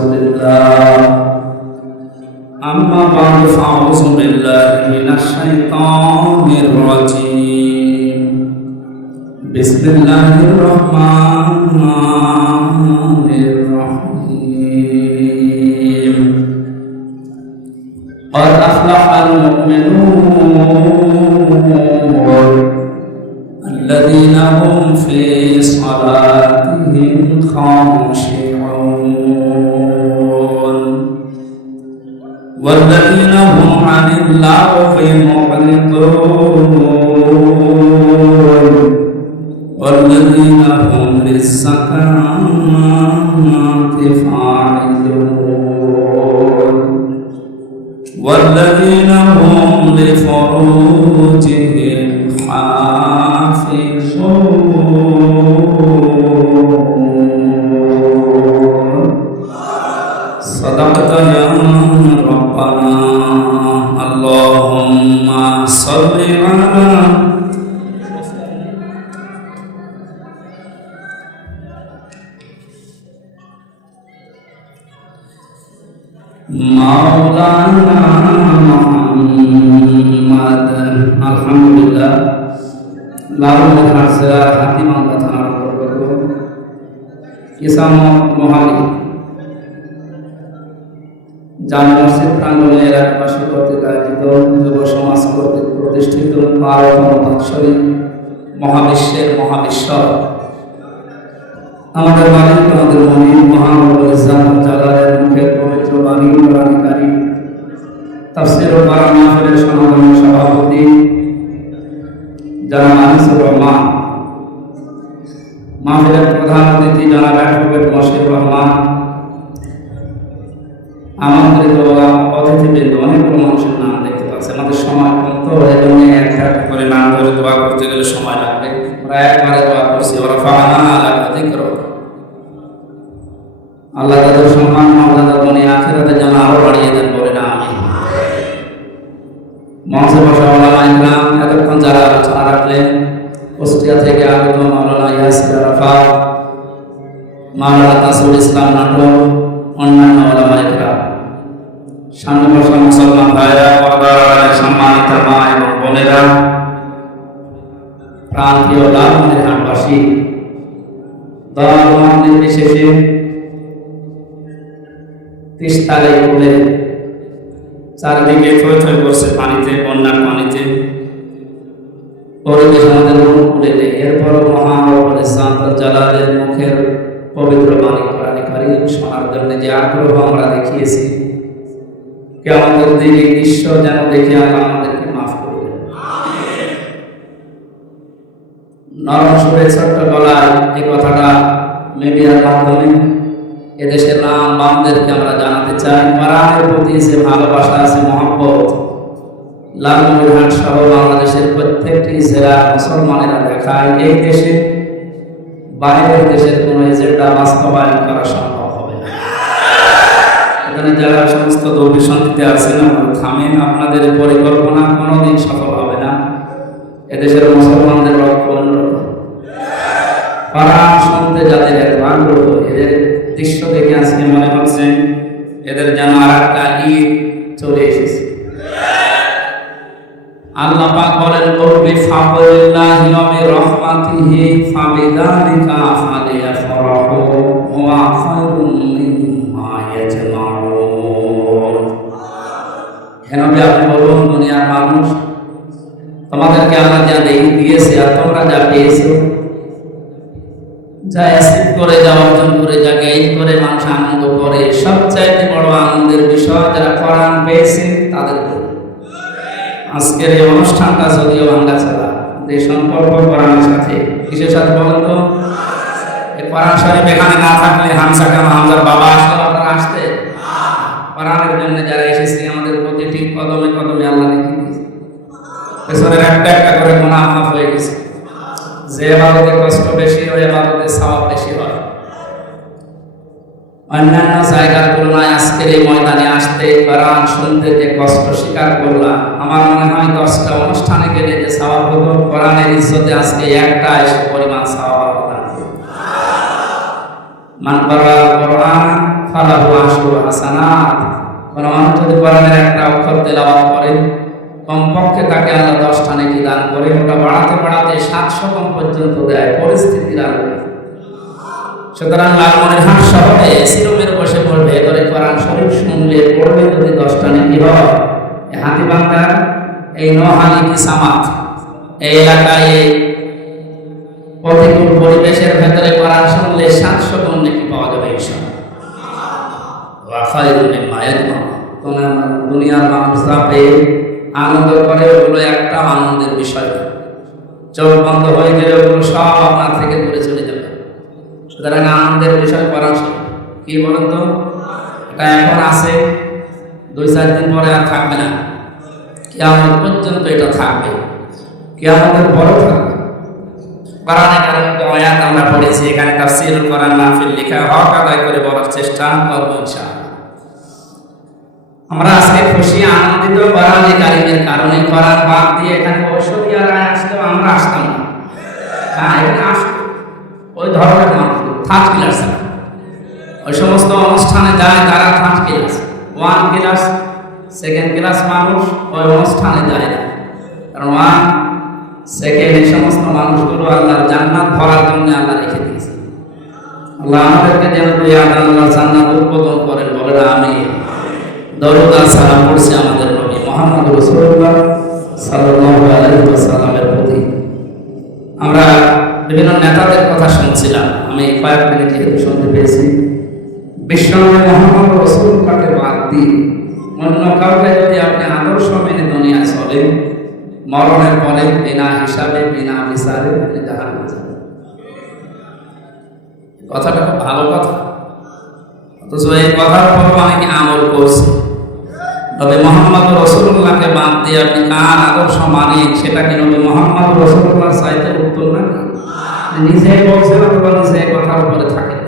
رسول الله أما بعد فأعوذ بالله من الشيطان الرجيم بسم الله الرحمن الرحيم قد أفلح المؤمنون الذين هم في صلاتهم خاشعون والذين هم عن اللغو معرضون والذين هم للزكاة فاعلون والذين هم لفروجهم حافظون صدقت يا ربنا اللهم صل على مولانا محمد الحمد لله লালনের হাসরা হাতিমান থানার অন্তর্গত কিসামত মহালি জামে মসজিদ প্রাঙ্গণে এলাকাবাসী কর্তৃক আয়োজিত যুব সমাজ কর্তৃক প্রতিষ্ঠিত বাৎসরিক মহাবিশ্বের মহাবিশ্ব আমাদের মালিক আমাদের মনির মহানবুল ইসলাম জালালের মুখের পবিত্র বাণী কোরআন কারীম তাফসীর ও কোরআন মাহফিলের সমাগমের সভাপতি জনাব আনিসুর রহমান, মাহফিলের প্রধান অতিথি জনাব অ্যাডভোকেট মশিউর রহমান, আমন্ত্রিত অতিথিবৃন্দ, অনেকগুলো মানুষের নাম দেখতে পাচ্ছি। আমাদের সময় কম তো এজন্য একটা করে নাম ধরে দোয়া করতে গেলে সময় লাগবে। আমরা একবারে দোয়া করছি ওয়ারফা'না আলা যিকর, আল্লাহ তাদের সম্মান মর্যাদা দুনিয়া আখিরাতে যেন আরো বাড়িয়ে দেন, বলে না আমিন। মঞ্চে বসা ওলামা ইকরাম, এতক্ষণ যারা আলোচনা রাখলেন, কুষ্টিয়া থেকে আগত মাওলানা ইয়াসির আরাফাত, মাওলানা তাসুল ইসলাম নাটক, অন্যান্য ওলামা ইকরাম, সামনে বসা মুসলমান ভাইরা, পর্দার সম্মানিত মা এবং বোনেরা, প্রান্তীয় লালমনির হাটবাসী, দল মত নির্বিশেষে তিস্তারে বলে চারিদিকে থই থই করছে পানিতে, বন্যার পানিতে, পরিবেশ আমাদের মুখ খুলে নেই। এরপরও মহানবুল ইসলাম জালালের মুখের পবিত্র বাণী কোরআন কারীম শোনার জন্য যে আগ্রহ আমরা দেখিয়েছি, কিয়ামতের দিন এই দৃশ্য যেন দেখে আল্লাহ আমাদেরকে মাফ করবেন। নরম সুরে ছোট্ট গলায় এই কথাটা মিডিয়ার মাধ্যমে এদেশের নাম বামদেরকে আমরা জানাতে চাই। কোরআনের প্রতি যে ভালোবাসা আছে, মহব্বত, লালমনিরহাট সহ বাংলাদেশের প্রত্যেকটি জেলার মুসলমানেরা দেখায় এই দেশে বাইরের দেশের কোনো এজেন্ডা বাস্তবায়ন করা সম্ভব হবে না। এখানে যারা সমস্ত দুর্বিসন্ধিতে আছেন, থামেন, আপনাদের পরিকল্পনা কোনোদিন সফল হবে না। এদেশের মুসলমানদের লক্ষ্য অন্যরকম। কোরআন শুনতে যাদের এত আগ্রহ, এদের দৃশ্য দেখে আজকে মনে হচ্ছে এদের যেন আর একটা ঈদ চলে এসেছে। আল্লাহ পাক বলেন, কুরবি ফাদলিল্লাহি ওয়া বিরহমাতিহি ফাবিযালিকা ফালিয়াফরাহু ওয়া খায়রুম মিম্মা ইয়াজমাউন। কেন আপনি বলুন, দুনিয়ার মানুষ, তোমাদেরকে আল্লাহ যা দিয়েছে আর তোমরা যা পেয়েছো, যা অ্যাসিভ করে, যা অর্জন করে, যা গেইন করে মানুষ আনন্দ করে, সবচাইতে বড় আনন্দের বিষয় যারা কোরআন পেয়েছে তাদের। আজকের এই অনুষ্ঠানটা যদিও ভাঙ্গাচোরা, যে সম্পর্ক কোরআনের সাথে, কিসের সাথে বলেন তো? কোরআন শরীফ এখানে না থাকলে হামজা কেন, হামজার বাবা আসলে আপনারা আসতে? কোরআনের জন্য যারা এসেছে, আমাদের প্রতিটি কদমে কদমে আল্লাহ লিখে দিয়েছে, পেছনের একটা একটা করে গুনাহ মাফ হয়ে গেছে। যে ইবাদতে কষ্ট বেশি, ওই ইবাদতে সওয়াব বেশি হয়। অন্যান্য জায়গার তুলনায় আজকের এই ময়দানে আসতে, কোরআন শুনতে যে কষ্ট স্বীকার করলাম, আমার মনে হয় 10টা অনুষ্ঠানে গেলে যে সওয়াব হতো, কোরআনের ইজ্জতে আজকে একটা এসে পরিমাণ সওয়াব হতো। মান বারা কোরআন ফালাহু হাসানাত। কোন মানুষ যদি কোরআনের একটা অক্ষর তেলাওয়াত করে কমপক্ষে তাকে আল্লাহ 10টা নেকি দান করে, ওটা বাড়াতে বাড়াতে 700 কম পর্যন্ত দেয় পরিস্থিতির আলোকে। সুতরাং লালমনিরহাট শহরে সিরমের বসে পড়বে করে কোরআন শরীফ শুনলে পড়লে যদি 10টা নেকি হয়, হাতিবান্ধার এই নোহানি কি সামাত এই এলাকায় এই প্রতিকূল পরিবেশের ভেতরে কোরআন শুনলে 700 গুণ নেকি পাওয়া যাবে ইনশাআল্লাহ। ওয়া খায়রুম মিম্মা ইয়াজমাউন। কোন দুনিয়ার মানুষরা পেয়ে আনন্দ করে, ওগুলো একটা আনন্দের বিষয়। চোখ বন্ধ হয়ে গেলে ওগুলো সব আপনার থেকে দূরে চলে যাবে। সুতরাং আনন্দের বিষয় কোরআন শরীফ। কি বলেন তো, এটা এখন আছে, 2-4 দিন পরে আর থাকবে না, কিয়ামত পর্যন্ত এটা থাকবে, কিয়ামতের পরেও থাকবে। কোরআনে কারিমে আয়াত আমরা পড়েছি, এখানে তাফসীরুল কোরআন মাহফিল লেখা হক আদায় করে বলার চেষ্টা করব ইনশাআল্লাহ। আমরা আজকে খুশি আনন্দিত কোরআনে কারিমের কারণে। কোরআন বাদ দিয়ে এখানে ঔষধি আর আসতো আমরা আসতাম না। হ্যাঁ, এখানে আসতো ওই ধরনের মানুষ থার্ড ক্লাস, ওই সমস্ত অনুষ্ঠানে যায় তারা third class, 1 class 2nd class মানুষ ওই অনুষ্ঠানে যায় না। কারণ 1 2nd এই সমস্ত মানুষগুলো আল্লাহর জান্নাত ভরার জন্য আল্লাহ রেখে দিয়েছে। আল্লাহ আমাদেরকে যেন আল্লাহর জান্নাত উদ্বোধন করেন, বলেন আমিন। দরুদ আর সালাম পড়ছি আমাদের নবী মুহাম্মদ রাসূলুল্লাহ সাল্লাল্লাহু আলাইহি ওয়াসাল্লামের প্রতি। আমরা বিভিন্ন নেতাদের কথা শুনছিলাম, আমি কয়েক মিনিট যেহেতু শুনতে পেয়েছি, বিশ্বনবী মুহাম্মদ রাসূলুল্লাহকে বাদ দিয়ে অন্য কাউকে যদি আপনি আদর্শ মেনে দুনিয়ায় চলেন, মরণের পরে বিনা হিসাবে বিনা বিচারে আপনি জাহান্নামে যাবেন। কথাটা খুব ভালো কথা, অথচ এই কথার উপর অনেকে আমল করছে। তবে মোহাম্মদ রাসূলুল্লাহকে বাদ দিয়ে আপনি কার আদর্শ মানেন, সেটা কি নবী মোহাম্মদ রাসূলুল্লাহ চাইতে উত্তর নাকি? নিজেই বলছেন অথবা নিজে কথার উপরে থাকে,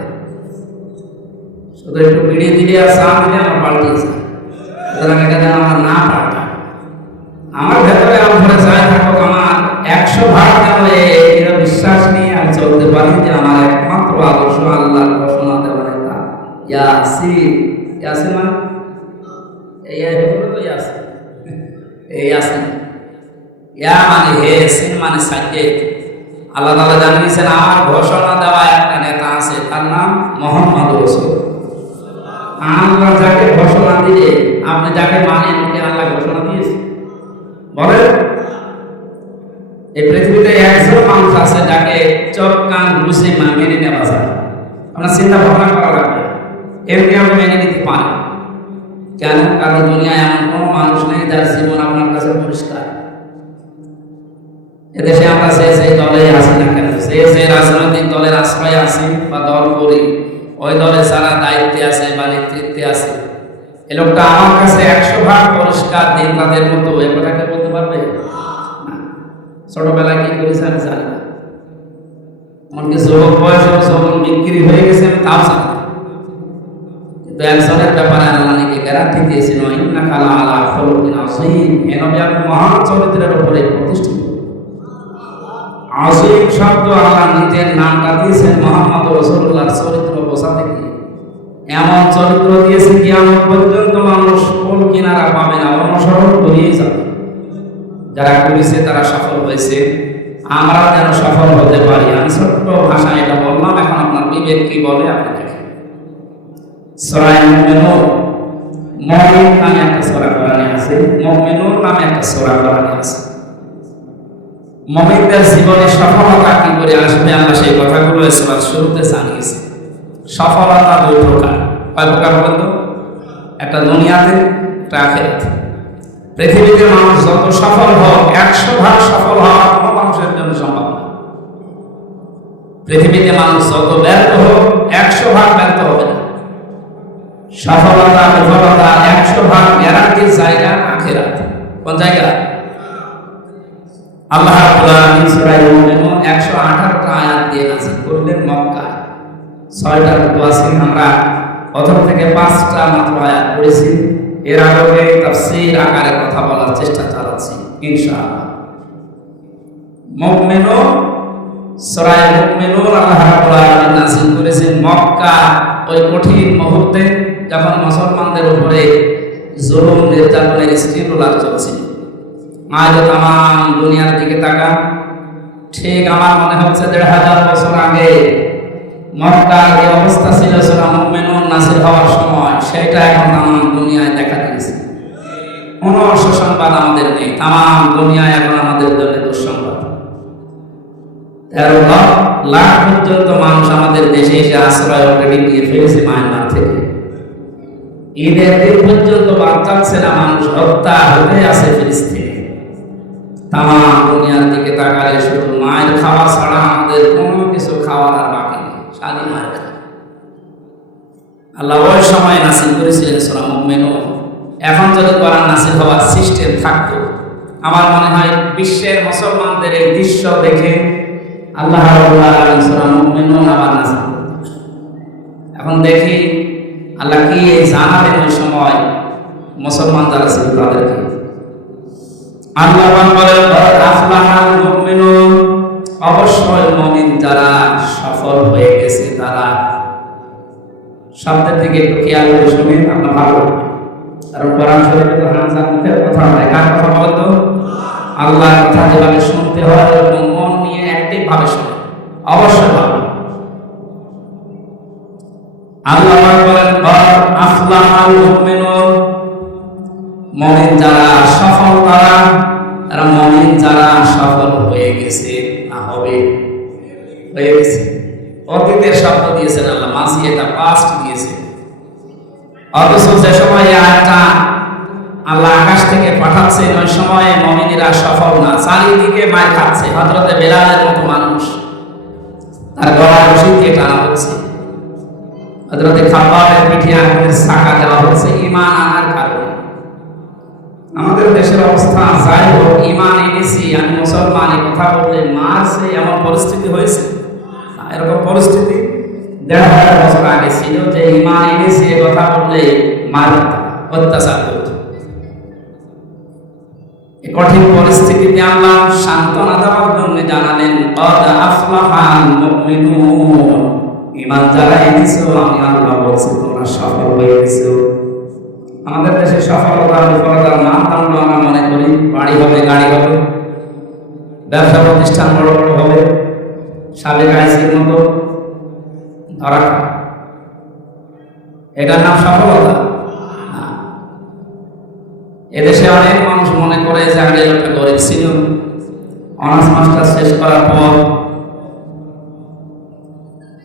শুধু একটু বিড়ি দিলে আর চা দিলে আমার পাল্টিয়েছে। সুতরাং এটা যেন আমার না পাল্টা, আমার ভেতরে আমার চাই থাকুক, আমার 100 ভাগ যেন এই বিশ্বাস নিয়ে আমি চলতে পারি যে আমার একমাত্র আদর্শ আল্লাহর ঘোষণা দেওয়ার একটা ইয়াসিন। ইয়াসিন মানে আল্লাহ তাআলা জানিয়েছেন আমার ঘোষণা দেওয়া একটা নেতা আছে, তার নাম মুহাম্মদ রাসূলুল্লাহ। আল্লাহ যাকে ঘোষণা দিলে আপনি যাকে মানেন ওকে আল্লাহ ঘোষণা দিয়েছে। বলেন, এই পৃথিবীতে একজন মানুষ আছে যাকে চোখ কান বুঝে মেনে নেওয়া যায়। আপনার চিন্তা ভাবনা করা লাগবে, এমনি আপনি মেনে নিতে পারেন। কেন? কারণ দুনিয়ায় এমন কোনো মানুষ নেই যার জীবন আপনার কাছে পরিষ্কার। এদেশে আমরা সেই দলে আসি না কেন, সেই রাজনৈতিক দলের আশ্রয় আসি বা দল করি, ওই দলে যারা দায়িত্বে আছে বা নেতৃত্বে আছে, এ লোকটা আমার কাছে 100 ভাগ পরিষ্কার দিন রাতের মতো, এ কথাকে বলতে পারবে? ছোটবেলায় কি করেছে আমি জানি না, এমনকি যুবক বয়সে যখন বিক্রি হয়ে গেছে আমি তাও জানি না। কিন্তু একজনের ব্যাপারে আল্লাহ নাকি গ্যারান্টি দিয়েছিল, ইন্নাকা লাআলা খুলুকিন আযীম, এ নবী আপনি মহান চরিত্রের উপরে প্রতিষ্ঠিত। আযীম শব্দ আল্লাহ নিজের নামটা দিয়েছেন মুহাম্মদ রাসূলুল্লাহর চরিত্র বোঝাতে গিয়ে। এমন চরিত্র দিয়েছে কিয়ামত পর্যন্ত মানুষ কোন কিনারা পাবে না, অনুসরণ করিয়ে যাবে। যারা করেছে তারা সফল হয়েছে, আমরা যেন সফল হতে পারি। আমি ছোট্ট ভাষায় এটা বললাম, এখন আপনার বিবেক কি বলে আপনি দেখেন। সূরা মুমিনুন, মুমিন নামে একটা সূরা কোরআনে আছে, মুমিনুন নামে একটা সূরা কোরআনে আছে। মুমিনদের জীবনে সফলতা কি করে আসবে আল্লাহ সেই কথাগুলো সূরার শুরুতে জানিয়েছে। সফলতা 2 প্রকার। কয় প্রকার বলেন তো? একটা দুনিয়াতে, একটা আখিরাতে। পৃথিবীতে মানুষ যত সফল হোক, 100 ভাগ সফল হওয়া কোনো মানুষের জন্য সম্ভব না। পৃথিবীতে মানুষ যত ব্যর্থ হোক, 100 ভাগ ব্যর্থ হবে না। সফলতা বিফলতা 100 ভাগ গ্যারান্টির জায়গা আখিরাত। কোন জায়গা? আল্লাহ রাব্বুল আলামিন সূরা মুমিনুন 118টা আয়াত দিয়ে নাযিল করলেন মক্কায়। 6টার তাফসীর আমরা প্রথম থেকে 5টা মাত্র আয়াত পড়েছি। এর আগে তাফসীর আকারে কথা বলার চেষ্টা চালাচ্ছি ইনশাআল্লাহ। মুমিনুন, সূরা মুমিনুন আল্লাহ রাব্বুল আলামিন নাযিল করেছেন মক্কা ওই কঠিন মুহূর্তে যখন মুসলমানদের উপরে জুলুম নির্যাতনের স্টিম রোলার চলছিল। আজ তাম দুনিয়ার দিকে তাকা, ঠিক আমার মনে হচ্ছে ১৫০০ বছর আগে মক্কার যে অবস্থা ছিল সূরা মুমিনুন নাযিল হওয়ার সময়, সেটা এখন তাম দুনিয়ায় দেখা দিয়েছে। কোনো সুসংবাদ আমাদের নেই, তাম দুনিয়ায় এখন আমাদের জন্য দুঃসংবাদ। ১৩ লাখ পর্যন্ত মানুষ আমাদের দেশে এসে আশ্রয় অলরেডি নিয়ে ফেলেছে মায়ানমার থেকে। ঈদের দিন পর্যন্ত বাদ যাচ্ছে না, মানুষ হত্যা হতে আছে ফিলিস্তিনে। তাম দুনিয়ার দিকে তাকালে শুধু মায়ের খাওয়া ছাড়া আমাদের কোনো কিছু খাওয়ার আর বাকি নেই, সাদি মায়ের খাওয়া। আল্লাহ ওই সময় নাসিল করেছিলেন সূরা মুমিনুন। এখন যদি কোরআন নাসিল হওয়ার সিস্টেম থাকতো, আমার মনে হয় বিশ্বের মুসলমানদের এই দৃশ্য দেখে আল্লাহ রাব্বুল আলামিন সূরা মুমিনুন আবার নাযিল করতেন। এখন দেখি আল্লাহ কি জানাবেন ওই সময় মুসলমান যারা ছিল তাদেরকে। আল্লাহ বলেন আফলাহাল মুমিনুন, অবশ্যই মুমিন যারা সফল হয়ে গেছে তারা। শব্দের দিকে একটু খেয়াল করে শুনুন, আপনার ভালো। কারণ কোরআন শরীফে তো হামজার মুখের কথা হয়, কার কথা বলতো? আল্লাহর কথা যেভাবে শুনতে হয় এবং মন নিয়ে অ্যাক্টিভ ভাবে শুনে অবশ্যই ভালো। আল্লাহ বলেন আফলাহাল মুমিনুন, মুমিন যারা সফল তারা মুমিন যারা সফল হয়ে গেছে না হবে হয়ে গেছে। অতীতের শব্দ দিয়েছেন আল্লাহ, মাঝি এটা পাস্ট দিয়েছে। অথচ যে সময় আয়াতটা আল্লাহ আকাশ থেকে পাঠাচ্ছে ওই সময়ে মুমিনেরা সফল না, চারিদিকে মার খাচ্ছে। হযরতে বেলালের মতো মানুষ, তার গলায় রশি দিয়ে টানা হচ্ছে। হযরতে খাব্বাবের পিঠে আগুনের চাকা দেওয়া হচ্ছে ঈমান আনার কারণে। আমাদের দেশের অবস্থা যাই হোক, ঈমান এনেছি আমি মুসলমান, এই কথা বললে মারছে, এমন পরিস্থিতি হয়েছে। এরকম পরিস্থিতি ১৫০০ বছর আগে ছিল যে ঈমান এনেছি এ কথা বললে মার অত্যাচার করত। এই কঠিন পরিস্থিতিতে আল্লাহ সান্ত্বনা দেওয়ার জন্য জানালেন ক্বাদ আফলাহাল মুমিনুন, ঈমান যারা এনেছো আমি আল্লাহ বলছি তোমরা সফল হয়ে গেছো। আমাদের দেশে সফলতা বিফলতার মানদণ্ড আমরা মনে করি বাড়ি হবে, গাড়ি হবে, ব্যবসা প্রতিষ্ঠান বড় বড় হবে, সাবেক আইসির মতো ধরা, এটার নাম সফলতা। এদেশে অনেক মানুষ মনে করে যে আগে লোকটা গরিব ছিল, অনার্স মাস্টার শেষ করার পর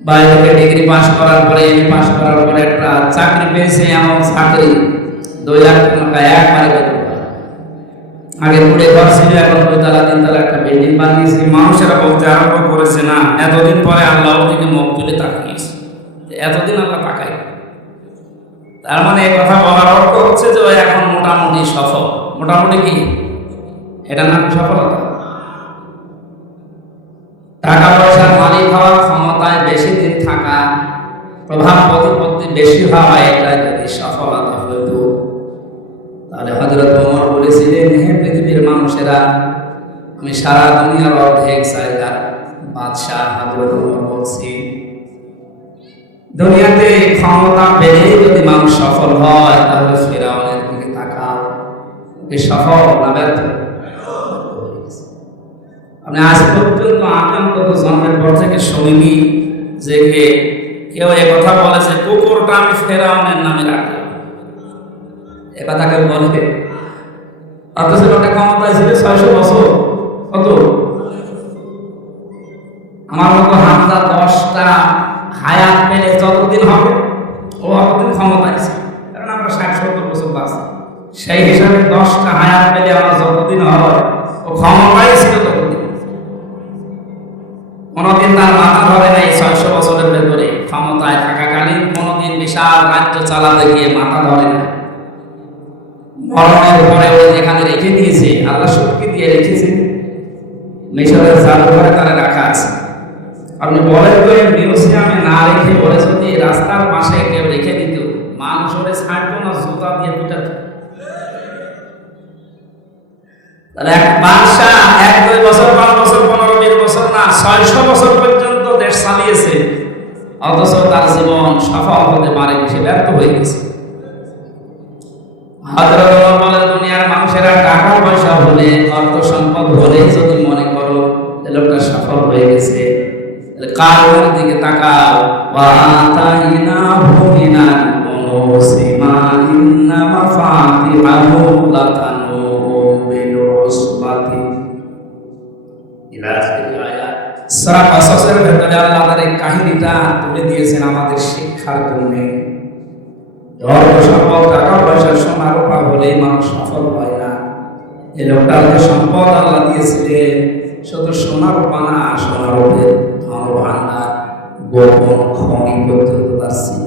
বাইরে ডিগ্রি পাস করার পরে এমএ পাস করার পরে একটা চাকরি পেয়েছে, এমন চাকরি 2 লাখ টাকা একবারে বেতন। আগে পুড়ে ঘর ছিল, এখন 2 তলা 3 তলা একটা বিল্ডিং বানিয়েছে। মানুষেরা বলতে আরম্ভ করেছে না এতদিন পরে আল্লাহ ওদিকে মুখ তুলে তাকিয়েছে, এতদিন আল্লাহ তাকাই। তার মানে এই কথা বলার অর্থ হচ্ছে যে ওই এখন মোটামুটি সফল। মোটামুটি কি এটার নাম সফলতা? টাকা পয়সার মালিক হওয়া, ক্ষমতায় বেশি দিন থাকা, প্রভাব প্রতিপত্তি বেশি হওয়া, এটা যদি সফলতা হইতো তাহলে হযরত ওমর বলেছিলেন হে পৃথিবীর মানুষেরা, আমি সারা দুনিয়ার অর্ধেক জায়গার বাদশাহ। হযরত ওমর বলছি দুনিয়াতে ক্ষমতা পেলে যদি মানুষ সফল হয় তাহলে ফিরআউনের দিকে তাকাও, এ সফল না ব্যর্থ? আমি আজ পর্যন্ত অন্তত জন্মের পর থেকে শুনিনি যে কেউ এ কথা বলে যে কুকুরটা আমি ফেরাউনের নামে রাখলাম, এ কথা কেউ বলে? অথচ ওটা ক্ষমতায় ছিল ৬০০ বছর। কত? আমার মতো হামজা 10টা হায়াত পেলে যতদিন হবে ও অতদিন ক্ষমতায় ছিল, কারণ আমরা ৬০-৭০ বছর বাঁচি। সেই হিসাবে 10টা হায়াত পেলে আমার যতদিন হয় ও ক্ষমতায় ছিল ততদিন। কোনদিন তার মাথা ধরে নাই ৬০০ বছরের ভেতরে ক্ষমতায় থাকাকালীন, কোনদিন বিশাল রাজ্য চালাতে গিয়ে মাথা ধরে না। মরণের পরে ও যেখানে রেখে দিয়েছে, আল্লাহ শক্তি দিয়ে রেখেছে, মিশরের জাদুঘরে তারা রাখা আছে। আপনি বলেন তো মিউজিয়ামে না রেখে বলে যদি রাস্তার পাশে কেউ রেখে দিত, মানুষ ওরে ছাড়তো না, জুতা দিয়ে পিটাত। তাহলে এক বাদশা 1-2 বছর 5 বছর 15-20 বছর না 600 বছর পর্যন্ত দেশ চালিয়েছে, অথচ তার জীবন সফল হতে পারে, সে ব্যর্থ হয়ে গেছে। হযরত ওমর বলেন, দুনিয়ার মানুষেরা টাকা পয়সা হলে, অর্থ সম্পদ হলে যদি মনে করো যে লোকটা সফল হয়ে গেছে, তাহলে কারোর দিকে তাকাও। ওয়া আতাইনাহু মিনাল কুনুজি মা ইন্না মাফাতিহাহু লাতানু বিল উসবাতি ইলা আখিরিল আয়াত। সূরা কাসাসের ভেতরে আল্লাহ তাআলা এই কাহিনীটা তুলে দিয়েছেন আমাদের শিক্ষার জন্য। অর্থ সম্পদ, টাকা পয়সা, সোনা রূপা হলে মানুষ সফল হয় না। এই লোকটার যে সম্পদ আল্লাহ দিয়েছিলেন, শুধু সোনা রূপা না, সোনা রূপের ধন ভান্ডার, গোপন খনি পর্যন্ত তার ছিল।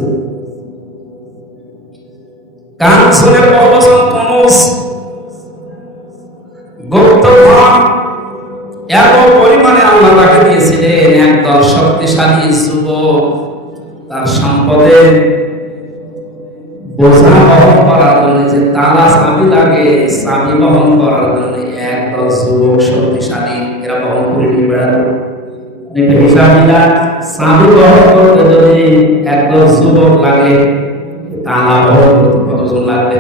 কানসুলের বহুবচন কুনুজ, গুপ্ত ধন এত পরিমাণে আল্লাহ তাকে দিয়েছিলেন। একদল শক্তিশালী যুবক তার সম্পদের বোঝা বহন করার জন্য, যে তালা চাবি লাগে, চাবি বহন করার জন্য একদল যুবক শক্তিশালী এরা বহন করে নিয়ে বেড়াতো। হিসাব দিলা, চাবি বহন করতে যদি একদল যুবক লাগে, তালা বহন করতে কতজন লাগবে?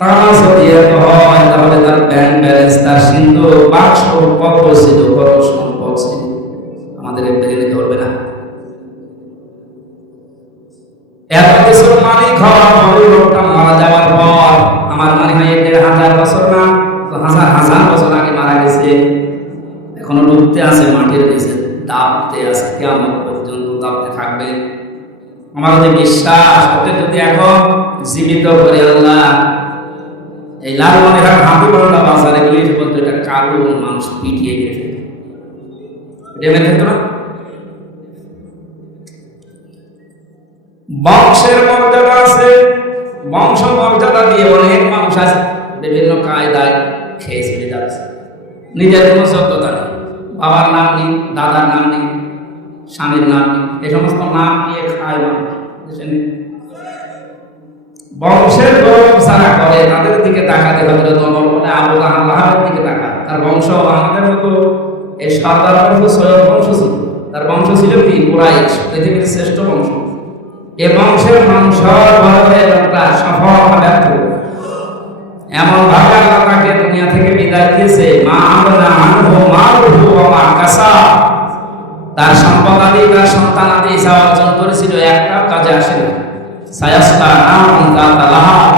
তালা যদি এত হয়, তাহলে তার ব্যাংক ব্যালেন্স, তার সিন্ধু বাক্স কত ছিল, কত সম্পদ ছিল, আমাদের ব্রেনে ধরবে না। এত কিছুর মালিক হওয়ার পরে লোকটা মারা যাওয়ার পর, আমার মনে হয় ১,৫০০ বছর না, হাজার হাজার বছর আগে মারা গেছে, এখনো ডুবতে আছে মাটির নিচে, দাবতে আছে, কিয়ামত পর্যন্ত দাবতে থাকবে। আমার যে বিশ্বাস, ওকে যদি এখন জীবিত করে আল্লাহ এই লালমনিরহাট হাতিবান্ধা বাজারে গিয়ে বলতো এটা কালো মানুষ পিটিয়ে গেছে, এটা মেনে নিত না। বংশের মর্যাদা আছে, বংশ মর্যাদা দিয়ে অনেক মানুষ আছে বিভিন্ন কায়দায় খেয়ে চলে যাচ্ছে, নিজের কোনো সত্যতা নেই, বাবার নাম নেই, দাদার নাম নেই, স্বামীর নাম নেই, এই সমস্ত নাম নিয়ে খায় মানুষ। বংশের গৌরব যারা করে তাদের দিকে তাকাতে হবে, তোমার মনে আবু লাহাবের দিকে তাকা, তার বংশ আমাদের মতো এই সর্দার বংশ, সৈয়দ বংশ ছিল, তার বংশ ছিল কি কুরাইশ, পৃথিবীর শ্রেষ্ঠ বংশ। এ বংশের মানুষ লোকটা সফল হবে, এমন ভাবে আল্লাহ তাকে দুনিয়া থেকে বিদায় দিয়েছে। মা আমনা আনহু মারুহু ওয়া মা কাসাব, তার সম্পদ আদি, তার সন্তান আদি যা অর্জন করেছিল একটা কাজে আসে না। সায়াসলা নারুন যাতা লাহাব,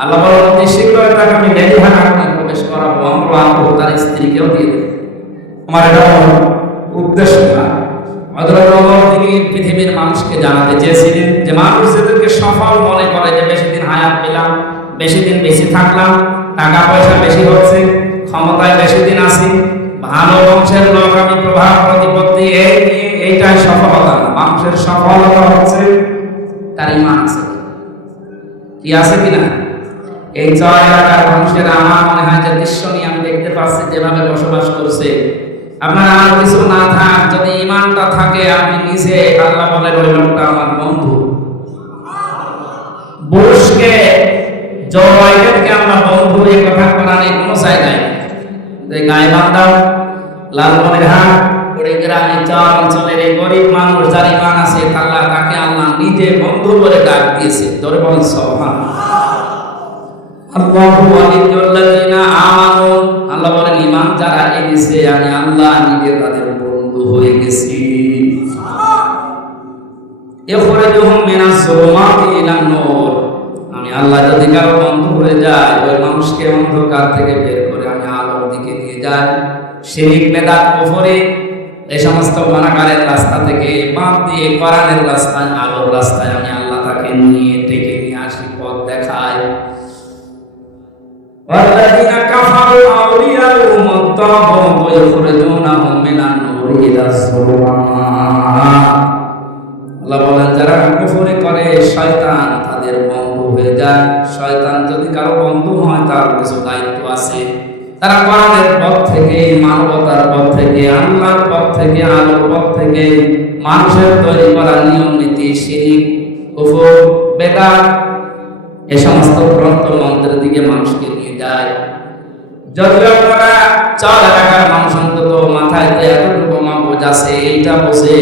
আল্লাহ বলেন অতি শীঘ্রই তাকে আমি লেলিহান আগুনে প্রবেশ করাবো, আমরাহু, তার স্ত্রীকেও দিয়ে দেব। আমার এটা উদ্দেশ্য না। হযরত ওমর তিনি পৃথিবীর মানুষকে জানাতে চেয়েছিলেন যে মানুষ যাদেরকে সফল মনে করে, যে বেশি দিন হায়াত পেলাম, বেশি দিন বেশি থাকলাম, টাকা পয়সা বেশি হচ্ছে, ক্ষমতায় বেশি দিন আছি, ভালো বংশের লোক, আমি প্রভাব প্রতিপত্তি, এইটাই সফলতা না। মানুষের সফলতা হচ্ছে তার ঈমান আছে, কি আছে কিনা। এই জয় এলাকার মানুষের আমার মনে হয় যে দৃশ্য নিয়ে আমি দেখতে পাচ্ছি যেভাবে বসবাস করছে, আপনার আর কিছু না থাক, যদি ঈমানটা থাকে, আপনি নিজে আল্লাহ বলেন ওই লোকটা আমার বন্ধু। বুশকে, জো বাইডেনকে আমরা বন্ধু, এই কথা কোরআনে কোনো জায়গায় নেই। গাইবান্ধা, লালমনিরহাট, কুড়িগ্রাম অঞ্চলের এই গরিব মানুষ যার ঈমান আছে, আল্লাহ তাকে আল্লাহ নিজে বন্ধু বলে ডাক দিয়েছে। ধরে বলেন সুবহানাল্লাহ। আল্লাহু ওয়ালিয়ুল্লাযিনা আমানু, আল্লাহ বলেন ঈমান যারা এনেছে আমি আল্লাহ নিজে তাদের বন্ধু হয়ে গেছি। ইখরাজুহুম মিনাজ যুলুমাতি ইলান নূর, আমি আল্লাহ যদি কারো বন্ধু হয়ে যায়, ওই মানুষকে অন্ধকার থেকে বের করে আমি আলোর দিকে নিয়ে যাই। শিরক, বিদআত, কুফরি এই সমস্ত গুনাহগারের রাস্তা থেকে বাদ দিয়ে কোরআনের রাস্তায়, আলোর রাস্তায় আমি আল্লাহ তাকে নিয়ে ডেকে নিয়ে আসি, পথ দেখাই। والذين كفروا أولياؤهم الطاغوت يخرجونهم من النور إلى الظلمات, আল্লাহ বলেন যারা কুফরি করে শয়তান তাদের বন্ধু হয়ে যায়। শয়তান যদি কারো বন্ধু হয় তার কিছু দায়িত্ব আছে। তারা কোরআনের পথ থেকে, মানবতার পথ থেকে, আল্লাহর পথ থেকে, আলোর পথ থেকে, মানুষের তৈরি করা নিয়ম নীতি, শিরক, কুফর, বেদাত এই সমস্ত গ্রন্থ মন্ত্রের দিকে মানুষকে নিয়ে যায়। যদি আপনারা চার এলাকার মানুষ অন্তত মাথায় এতটুকু মগজ আছে, এইটা বসে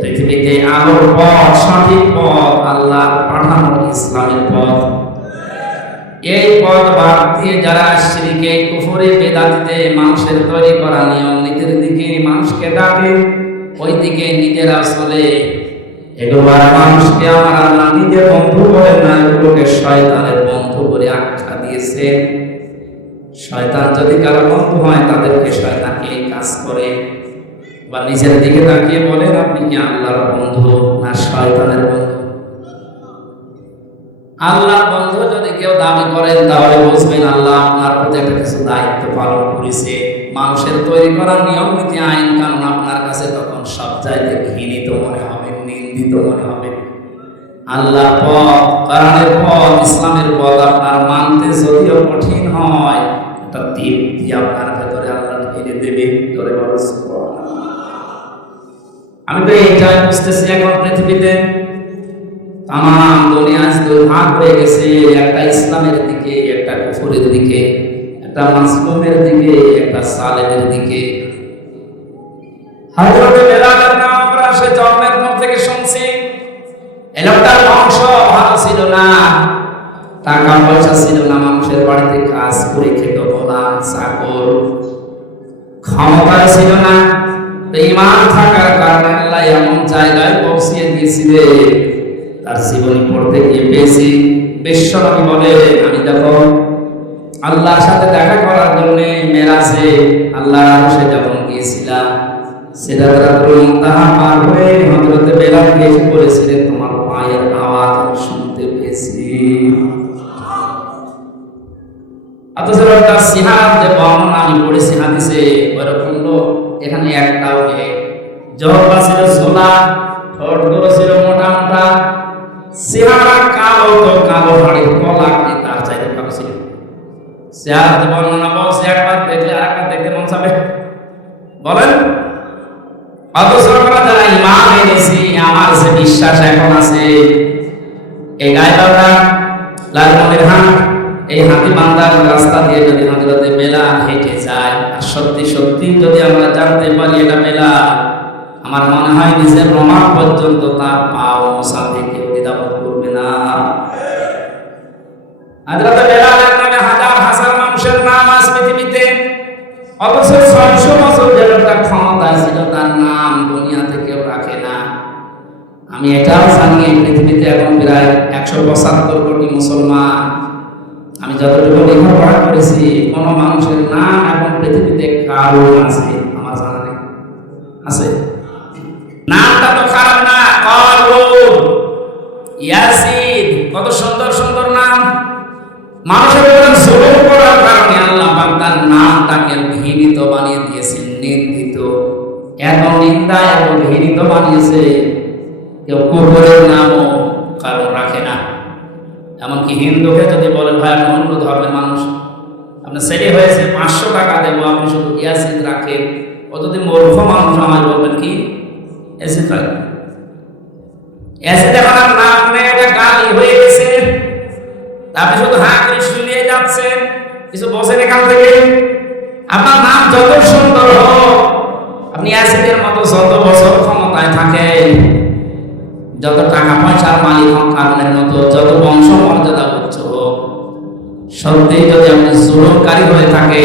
পৃথিবীতে আলোর পথ, সঠিক পথ, আল্লাহর পাঠানো ইসলামের পথ, এই পথ বাদ দিয়ে যারা শিরকে কুফরে বেদাতিতে মানুষের তৈরি করা নিয়ম নীতির দিকে মানুষকে ডাকে, ওই দিকে নিজেরা চলে, এগুলোর মানুষকে আমার আল্লাহ নিজে বন্ধু বলে না, এগুলোকে শয়তানের বন্ধু বলে আখ্যা দিয়েছে। শয়তান যদি কারো বন্ধু হয় তাদেরকে শয়তানকে কাজ করে, বা নিজের দিকে তাকিয়ে বলেন আপনি কি আল্লাহর বন্ধু না শয়তানের বন্ধু? আল্লাহর বন্ধু যদি কেউ দাবি করেন তাহলে বুঝবেন আল্লাহ আপনার প্রতি একটা কিছু দায়িত্ব পালন করেছে। মানুষের তৈরি করা নিয়ম নীতি আইন কানুন আপনার কাছে তখন সব চাইতে ঘৃণিত মনে হবে, নিন্দিত মনে হবে। আল্লাহর পথ, কোরআনের পথ, ইসলামের পথ আপনার মানতে যদিও কঠিন হয়, একটা তৃপ্তি আপনার ভেতরে আল্লাহ ঢেলে দেবে। ধরে বলো সুবহানাল্লাহ। আমি তো এইটাই বুঝতেছি এখন পৃথিবীতে তাম দুনিয়া দুই ভাগ হয়ে গেছে, একটা ইসলামের দিকে, একটা কুফরের দিকে, একটা মাসলুমের দিকে, একটা সালেমের দিকে। হযরত বেলালের নাম আমরা সে জন্মের পর থেকে শুনছি। এই লোকটার বংশ ভালো ছিল না, টাকা পয়সা ছিল না, মানুষের বাড়িতে কাজ করে খেত, গোলাম চাকর, ক্ষমতা ছিল না। ঈমান থাকার কারণে আল্লাহ এমন জায়গায় পৌঁছিয়ে দিয়েছিলেন, তার জীবনী পড়তে গিয়ে পেয়েছি। বিশ্বনবী বলে আমি দেখো আল্লাহর সাথে দেখা করার জন্য মেরাজে আল্লাহর আরশে যখন গিয়েছিলাম, সিদরাতুল মুনতাহা পার হয়ে হযরত বেলালকে এসে বলেছিলেন তোমার পায়ের আওয়াজ আমি শুনতে পেয়েছি। অথচ তার সিহাব যে বর্ণনা আমি পড়েছি হাদিসে, ওরকম লোক এখানে একটাও নেই। জহবা ছিল ঝোলা, ঠোঁট গুলো ছিল মোটা মোটা, চেহারা কালো, তো কালো হাড়ির কলা কি তার চাইতে কালো ছিল। চেহারা যে বর্ণনা বলছে একবার দেখলে আরেকবার দেখতে মন চাবে, বলেন? অথচ আমরা যারা ঈমান এনেছি, আমার যে বিশ্বাস এখন আছে, এই গায়বাটা লালমনির হাট, এই হাতিবান্ধার রাস্তা দিয়ে যদি হযরতে বেলাল হেঁটে যায়, আর সত্যি সত্যি যদি আমরা জানতে পারি এটা বেলাল, আমার মনে হয় নিজের রোমা পর্যন্ত তার পাও মোছা থেকে দ্বিধাবোধ করবে না। হযরত বেলালের নামে হাজার হাজার মানুষের নাম আছে পৃথিবীতে, অথচ ৬০০ বছর যে লোকটা ক্ষমতা ছিল তার নাম দুনিয়াতে কেউ রাখে না। আমি এটাও জানি এই পৃথিবীতে এখন প্রায় ১৭৫ কোটি মুসলমান। আমি যতটুকু লেখাপড়া করেছি, কোন মানুষের নাম এখন পৃথিবীতে কারো আছে আমার জানা নেই। আছে? নামটা তো খারাপ না, কারুন, ইয়াসিন, কত সুন্দর সুন্দর নাম। মানুষের উপর জুলুম করার কারণে আল্লাহ পাক তার নামটাকে ঘৃণিত বানিয়ে দিয়েছেন, নিন্দিত। এত নিন্দা, এত ঘৃণিত বানিয়েছে, কেউ কুকুরের নামও কারো রাখে না। এমনকি হিন্দুকে যদি বলেন ভাই আপনি অন্য ধর্মের মানুষ, আপনার ছেলে হয়েছে ৫০০ টাকা দেবো, আপনি শুধু ইয়াসিন রাখেন, ও যদি মূর্খ মানুষ আমায় বলবেন কি ইয়াসিন রাখেন। ইয়াসিন এখন নাম নেই, এটা গালি হয়ে গেছে। আপনি শুধু হা করে শুনিয়ে যাচ্ছেন, কিছু বসেন এখান থেকে। আপনার নাম যত সুন্দর হোক, আপনি ইয়াসিনের মতো যত বছর ক্ষমতায় থাকেন, যত টাকা পয়সার মালিক হন কারণের মতো, যত বংশ মর্যাদা উচ্চ হোক, সত্যি যদি আপনি জুলুমকারী হয়ে থাকে,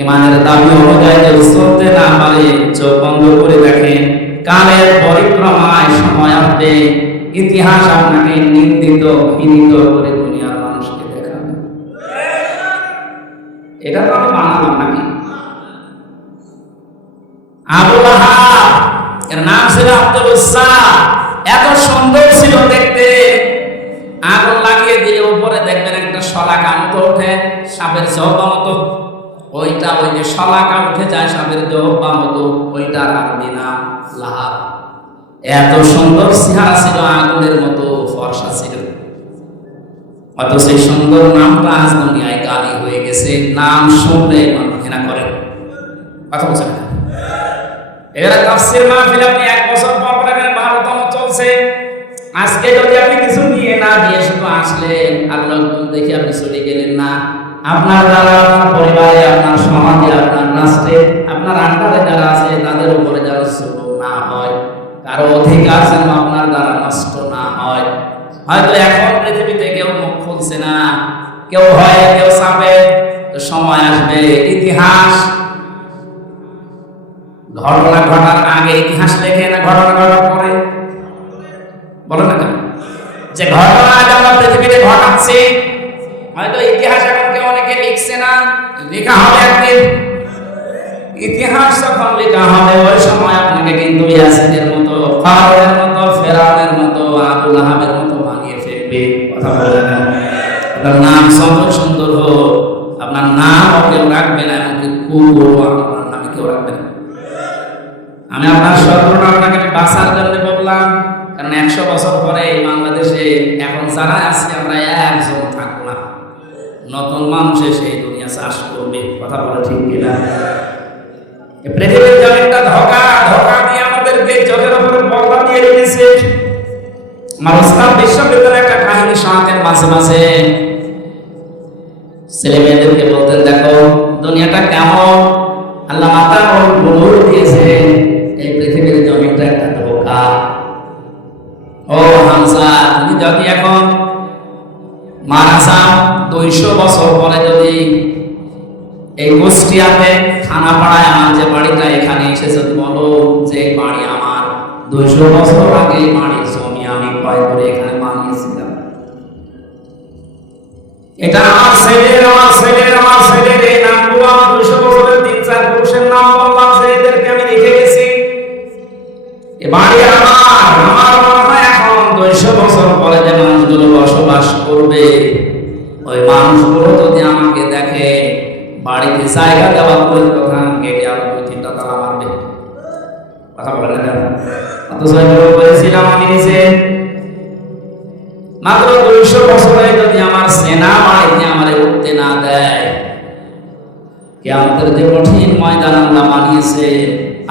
ইমানের দাবি অনুযায়ী যদি চলতে না পারে, চোখ বন্ধ করে দেখেন, কালের পরিক্রমায় সময় আসবে, ইতিহাস আপনাকে নিন্দিত ঘৃণিত করে দুনিয়ার মানুষকে দেখাবে। এটা তো আমি বানালাম নাকি? আবু লাহাব, এর নাম ছিল আব্দুল উজ্জা, এত সুন্দর ছিল দেখতে। আগুন লাগিয়ে দিয়ে উপরে দেখবেন একটা শলাকা মতো ওঠে, সাপের জহ্বা মতো, ওইটা ওই যে শলাকা উঠে যায় সাপের জহ্বা মতো, ওইটার আরবি নাম লাহাব। এত সুন্দর চেহারা ছিল, আগুনের মতো ফর্সা ছিল। অত সেই সুন্দর নামটা আজ দুনিয়ায় গালি হয়ে গেছে। নাম শুনলে মানুষ ঘৃণা করে। কথা বলছেন না? এরা তাফসীর মাহফিল আপনি ১ বছর পর রাখেন, ১২তম চলছে। আজকে যদি আপনি কিছু নিয়ে না দিয়ে শুধু আসলেন আর লোকজন দেখে আপনি চলে গেলেন না, আপনার দ্বারা আপনার পরিবারে, আপনার সমাজে, আপনার রাষ্ট্রে, আপনার আন্ডারে যারা আছে তাদের উপরে যেন জুলুম না হয়, কারো অধিকার যেন আপনার দ্বারা নষ্ট না হয়। হয়তো এখন পৃথিবীতে কেউ মুখ খুলছে না, কেউ হয় কেউ চাপে। সময় আসবে ইতিহাস ঘটনা ঘটার আগে ইতিহাস লেখে না ঘটনা ঘটার পরে? বলো না কেন? যে ঘটনা আজ আমরা পৃথিবীতে ঘটাচ্ছি, হয়তো ইতিহাস এখন কেউ অনেকে লিখছে না, লেখা হবে একদিন। ইতিহাস যখন লেখা হবে ওই সময় আপনাকে কিন্তু ইয়াসিনের মতো, ফারাওনের মতো, ফেরাউনের মতো, আবু লাহাবের মতো বানিয়ে ফেলবে। কথা বলে না? আপনার নাম যত সুন্দর হোক, আপনার নাম কেউ রাখবে না, এমনকি কুকুরও আপনার নামে কেউ রাখবে না। আমি আপনার সর্বনাম আপনাকে বাঁচার জন্য বললাম, কারণ 100 বছর পরে এই বাংলাদেশে এখন যারা আছি আমরা একজন থাকবো না, নতুন মানুষ এসে এই দুনিয়া চাষ করবে। কথা বলে ঠিক কিনা? পৃথিবীর জমিনটা ধোঁকা দিয়ে আমাদেরকে জলের উপরে পর্দা দিয়ে রেখেছে। আমার ইসলাম বিশ্ববিদ্যালয়ে একটা কাহিনী শোনাতেন মাঝে মাঝে, ছেলে মেয়েদেরকে বলতেন, দেখো দুনিয়াটা কেমন, আল্লাহ মাতা ওর বলুর দিয়েছে, এই পৃথিবীর জমিনটা একটা ধোঁকা। ও হামজা, তুমি যদি এখন মারা যাও, 200 বছর পরে যদি এই কুষ্টিয়াতে থানাপাড়ায় আমার যে বাড়িটা, এখানে এসে যদি বলো যে বাড়ি আমার 200 বছর আগে বাড়ির জমি আমি ক্রয় করে এখানে বানিয়েছিলাম, এটা আমার ছেলের এই নামগুলো আমার 200 বছরের 3-4 পুরুষের নাম বললাম, এদেরকে আমি রেখে গেছি, এ বাড়ি আমার মনে হয় এখন 200 বছর পরে যে মানুষগুলো বসবাস করবে, ওই মানুষগুলো যদি আমাকে দেখে, বাড়িতে জায়গা দেওয়া বলে কথা, গেটে আরো 2-3টা তালা মারবে। কথা বলে না? অথচ বলেছিলাম আমি নিজে, মাত্র 200 বছরে যদি আমার সেনা বাড়িতে আমার উঠতে না দেয়, কিয়ামতের যে কঠিন ময়দান আল্লাহ বানিয়েছে,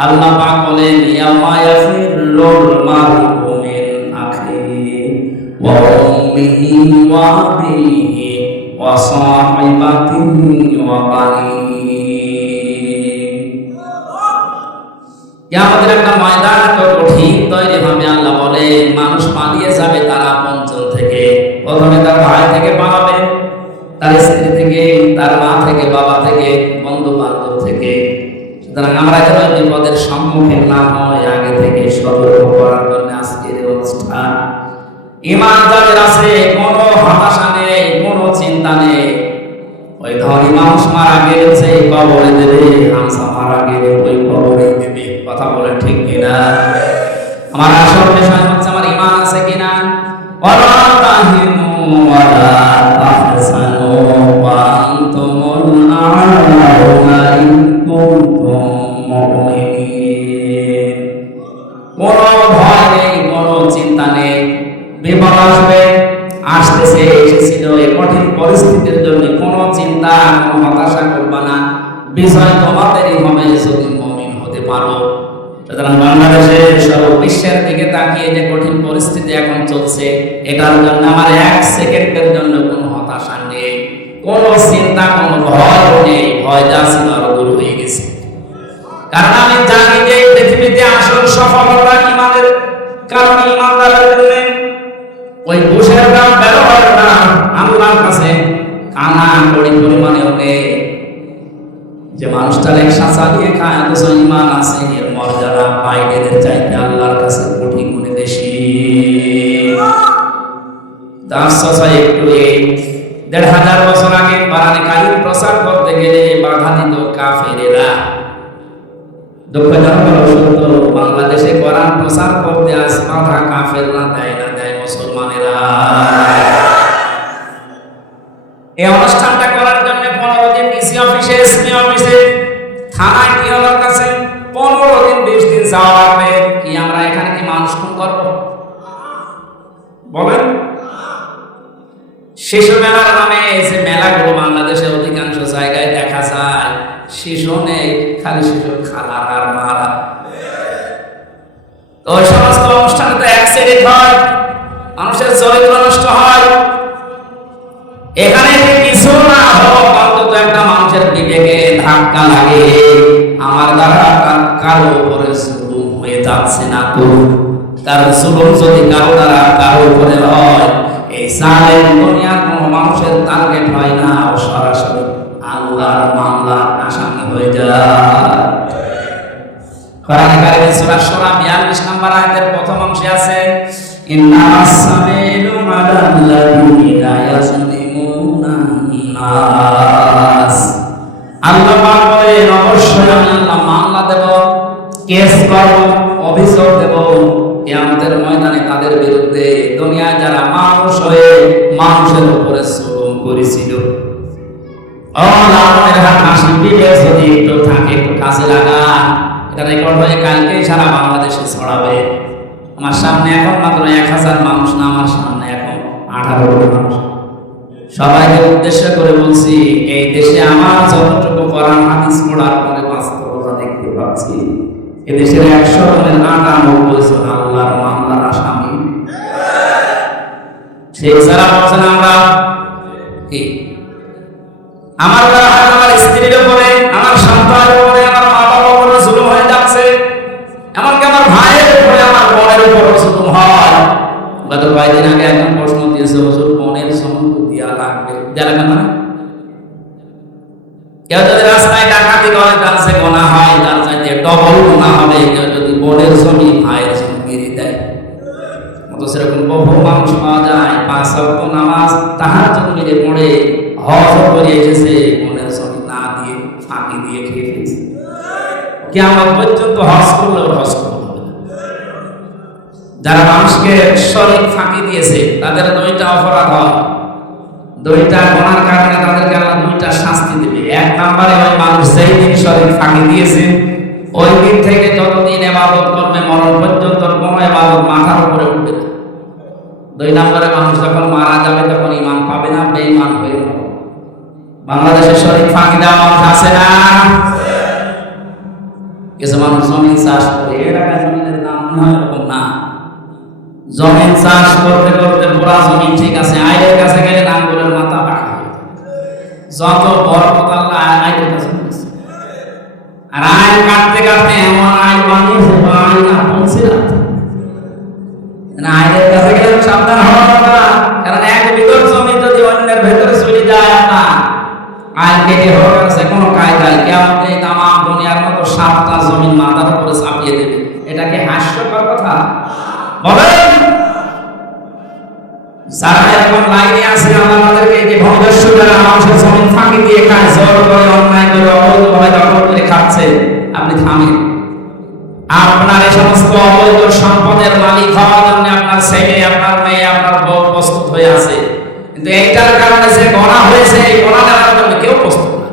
আল্লাহ পাক বলেন, ইয়াউমা ইয়াফিরুল মারউ মিন আখিহি ওয়া উম্মিহি ওয়া আবিহি ওয়া সাহিবাতিহি ওয়া বানিহি। কিয়ামতের একটা ময়দান তো কঠিন তৈরি হবে। আল্লাহ বলে মানুষ পালিয়ে যাবে তার আপনজন থেকে, প্রথমে তার ভাই থেকে পালাবে, তার স্ত্রী থেকে, তার মা থেকে, বাবা থেকে, বন্ধু বান্ধব থেকে। সুতরাং আমরা যেন বিপদের সম্মুখীন না হয়, আগে থেকে সতর্ক করার জন্য আজকের অনুষ্ঠান। ঈমান যাদের আছে, কোনো হতাশা নেই, কোনো চিন্তা নেই। ওই ধনী মানুষ মারা গেছে কবরে দেবে, হামসা মারা গেলে ওই কবরে দেবে। কথা বলে ঠিক কিনা? আমার আসল বিষয় হচ্ছে আমার ঈমান আছে কিনা। ওয়ালা তাহিনু ওয়ালা তাহজানু ওয়া আনতুমুল আ'লাউনা ইন কুনতুম মুমিনিন। কোনো ভয় নেই, কোনো চিন্তা নেই। বিপদ আসবে, আসতেছে, এসেছিল। এই কঠিন পরিস্থিতির জন্য কোনো চিন্তা, কোনো হতাশা করবা না। বিজয় তোমাদেরই হবে যদি মুমিন হতে পারো। সুতরাং বাংলাদেশের সব বিশ্বের দিকে তাকিয়ে যে কঠিন পরিস্থিতি এখন চলছে, এটার জন্য আমার 1 সেকেন্ডের জন্য কোনো হতাশা নেই, কোনো চিন্তা, কোনো ভয় নেই। ভয় যা ছিল আরো দূর হয়ে গেছে। কারণ আমি জানি যে পৃথিবীতে আসল সফলতা ইমানের কারণ, ইমানদারের জন্য। ওই ঘুষের দাম বেরো হয় না আল্লাহর কাছে, কানা কড়ি পরিমাণে ওকে যে মানুষটা রিকশা চালিয়ে খায়, অথচ ঈমান আছে, এর মর্যাদা বাইরেদের চাইতে আল্লাহর কাছে কোটি গুণে বেশি। তার সসা একটু 1,500 বছর আগে কোরআনে কারীম প্রচার করতে গেলে বাধা দিত কাফেরেরা। দুঃখজনক হলো সত্য, বাংলাদেশে কোরআন প্রচার করতে আজ বাধা কাফেররা দেয় না, দেয় মুসলমানেরা। এই অনুষ্ঠানটা করার জন্য 15 দিন ডিসি অফিসে, এসপি অফিসে, থানায়, টিওলার কাছে 15 দিন 20 দিন যাওয়া লাগবে। কি আমরা এখানে কি মানুষ খুন করব? বলেন। শিশু মেলার নামে যে মেলাগুলো বাংলাদেশের অধিকাংশ জায়গায় দেখা যায়, শিশু নেই, খালি শিশু খালার আর মারা। তো ওই সমস্ত অনুষ্ঠানে তো অ্যাক্সিডেন্ট হয়, মানুষের চরিত্র নষ্ট হয়। এখানে কিছু না হোক, অন্তত একটা মানুষের বিবেকে ধাক্কা লাগে, আমার দ্বারা কারো উপরে জুলুম হয়ে যাচ্ছে না তো। কারণ জুলুম যদি কারো দ্বারা কারো উপরে হয়, এই জালেম দুনিয়ার কোনো মানুষের টার্গেট হয় না, ও সরাসরি আল্লাহর মামলার আসামি হয়ে যায়। কোরআনে কারিমে সূরা শূরা 42 নম্বর আয়াতের প্রথম অংশে আছে, ইন্নামাস সাবিলু আলাল্লাযিনা ইয়াজলিমুনা নাস। আল্লাহ পাক বলেন, অবশ্যই আমি আল্লাহ মামলা দেব, কেস করব, অভিযোগ দেব কিয়ামতের ময়দানে তাদের বিরুদ্ধে, দুনিয়ায় যারা মানুষ হয়ে মানুষের উপরে জুলুম করেছিল। ও লালনের হাত হাসি বিবেক যদি একটু থাকে, একটু কাজে লাগান। এটা রেকর্ড হয়ে কালকেই সারা বাংলাদেশে ছড়াবে। আমার সামনে এখন মাত্র 1000 মানুষ না, আমার সামনে এখন 18 কোটি মানুষ। সবাইকে উদ্দেশ্য করে বলছি, এই দেশে আমার যতটুকু কোরআন হাদিস পড়ার পরে বাস্তবতা দেখতে পাচ্ছি, এদেশের 100 জনের 98 জন আল্লাহর মামলার আসামি। শেখ সারা বলছেন আমরা কি আমার আমার স্ত্রীর উপরে, আমার সন্তানের উপরে, আমার মা বাবার উপরে জুলুম হয়ে যাচ্ছে, এমনকি আমার ভাইয়ের উপরে, আমার বোনের উপরে জুলুম হয়। গত কয়েকদিন আগে একজন প্রশ্ন দিয়েছে, হুজুর বোনের সম্পত্তি দেওয়া লাগবে, দেওয়া লাগবে মানে কেউ যদি রাস্তায় ডাকাতি করে তার সে গোনা হয়, তার চাইতে ডবল গোনা হবে কেউ যদি বোনের জমি ভাইয়ের জমি গিরি দেয়। মতো সেরকম বহু মানুষ পাওয়া যায় 5 ওয়াক্ত নামাজ তাহাজ্জুদ মিলে পড়ে হজ করে এসেছে, বোনের জমি না দিয়ে ফাঁকি দিয়ে খেয়ে ফেলেছে। কিয়ামত পর্যন্ত হজ করলেও হজ করতে হবে না। যারা মানুষকে শরীক ফাঁকি দিয়েছে তাদের 2টা অপরাধ হয়, 2টা গুনার কারণে তাদেরকে আল্লাহ 2টা শাস্তি দেবে। 1 নম্বরে ওই মানুষ যেই দিন শরীক ফাঁকি দিয়েছে ওই দিন থেকে যতদিন ইবাদত করবে মরণ পর্যন্ত কোনো ইবাদত মাথার উপরে উঠবে না। 2 নম্বরে মানুষ যখন মারা যাবে তখন ঈমান পাবে না, বেঈমান হয়ে যাবে। বাংলাদেশে শরীক ফাঁকি দেওয়া মানুষ আছে না? কিছু মানুষ জমিন চাষ করে, এলাকা জমিনের দাম না এরকম না, জমিন চাষ করতে করতে পুরা জমি ঠিক আছে, আইলের কাছে গেলে নাঙ্গলের মাথা পাকা হয়ে যায়। যত বরকত আল্লাহ আইলের কাছে দিয়েছে, আর আইল কাটতে কাটতে এমন আইল বানিয়েছে আইল আপন সিরাত। আইলের কাছে গেলে সাবধান হওয়া দরকার, কারণ এক বিঘা জমি যদি অন্যের ভেতরে চলে যায় আপনার আইল কেটে হওয়ার কাছে কোনো কায়দায় কিয়ামতে তামাম দুনিয়ার মতো 7টা জমিন মাথার উপরে চাপিয়ে দেবে। এটা কি হাস্যকর কথা বলেন? যারা এখন লাইনে আছে আল্লাহ আমাদেরকে যে ভঙ্গেশ্বর যারা মানুষের জমিন ফাঁকি দিয়ে খায়, জোর করে অন্যায় করে অবৈধভাবে দখল করে খাচ্ছে, আপনি থামেন। আপনার এই সমস্ত অবৈধ সম্পদের মালিক হওয়ার জন্য আপনার ছেলে, আপনার মেয়ে, আপনার বউ প্রস্তুত হয়ে আছে, কিন্তু এইটার কারণে যে গোনা হয়েছে এই গোনা দেওয়ার জন্য কেউ প্রস্তুত না।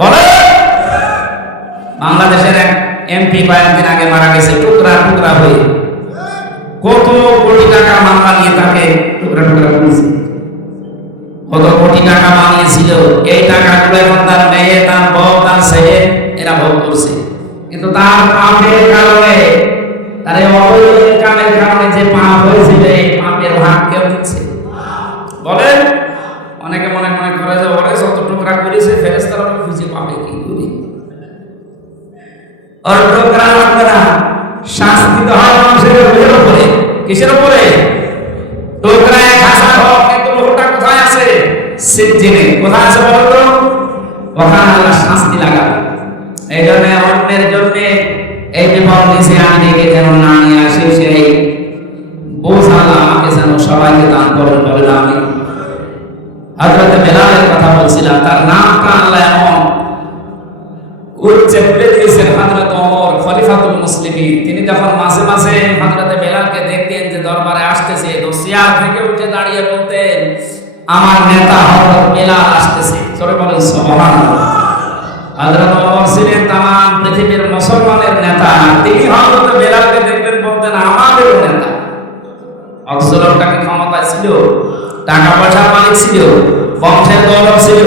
বলে বাংলাদেশের এক এমপি কয়েকদিন আগে মারা গেছে টুকরা টুকরা হয়ে, কত কোটি টাকা মামলা নিয়ে তাকে টুকরা টুকরা করেছে, কত কোটি টাকা বানিয়েছিল। এই টাকাগুলো এখন তার মেয়ে, তার বউ, তার ছেলে এরা ভোগ করছে, কিন্তু তার পাপের কারণে, তার অবৈধ কামের কারণে যে পাপ হয়েছিল এই পাপের ভাগ কেউ দিচ্ছে? বলেন। অনেকে মনে মনে করে যে ওরে যত টুকরা করেছে ফেরেশতারা খুঁজে পাবে কি করে, আর টুকরা টুকরা শাস্তি তো হয় মানুষের উপরে। কিসের উপরে? টুকরা 1000 হোক, কিন্তু লোকটা কোথায় আছে? সিজ্জিনে। কোথায় আছে বলো তো? ওখানে আল্লাহ শাস্তি লাগাবে। এই জন্য অন্যের জন্য এই বিপদ নিচে আমি ডেকে যেন না নিয়ে আসি, সেই বোঝা আমাকে যেন সবাইকে দান করেন, বলেন আমি। হযরত বেলালের কথা বলছিলাম, তার নামটা আল্লাহ এমন উচ্চে তুলে দিয়েছেন। হযরত ওমর খলিফাতুল মুসলিমিন, তিনি যখন মাঝে মাঝে হযরত বেলালকে দেখতেন যে দরবারে আসতেছে, তো চেয়ার থেকে উঠে দাঁড়িয়ে বলতেন, আমার নেতা হযরত বেলাল আসতেছে। সবাই বলেন সুবহানাল্লাহ। হযরত ওমর ছিলেন তামাম পৃথিবীর মুসলমানের নেতা, তিনি হযরত বেলালকে দেখতেন বলতেন আমাদের নেতা। অথচ লোকটাকে ক্ষমতা ছিল, টাকা পয়সার মালিক ছিল, বংশের গৌরব ছিল,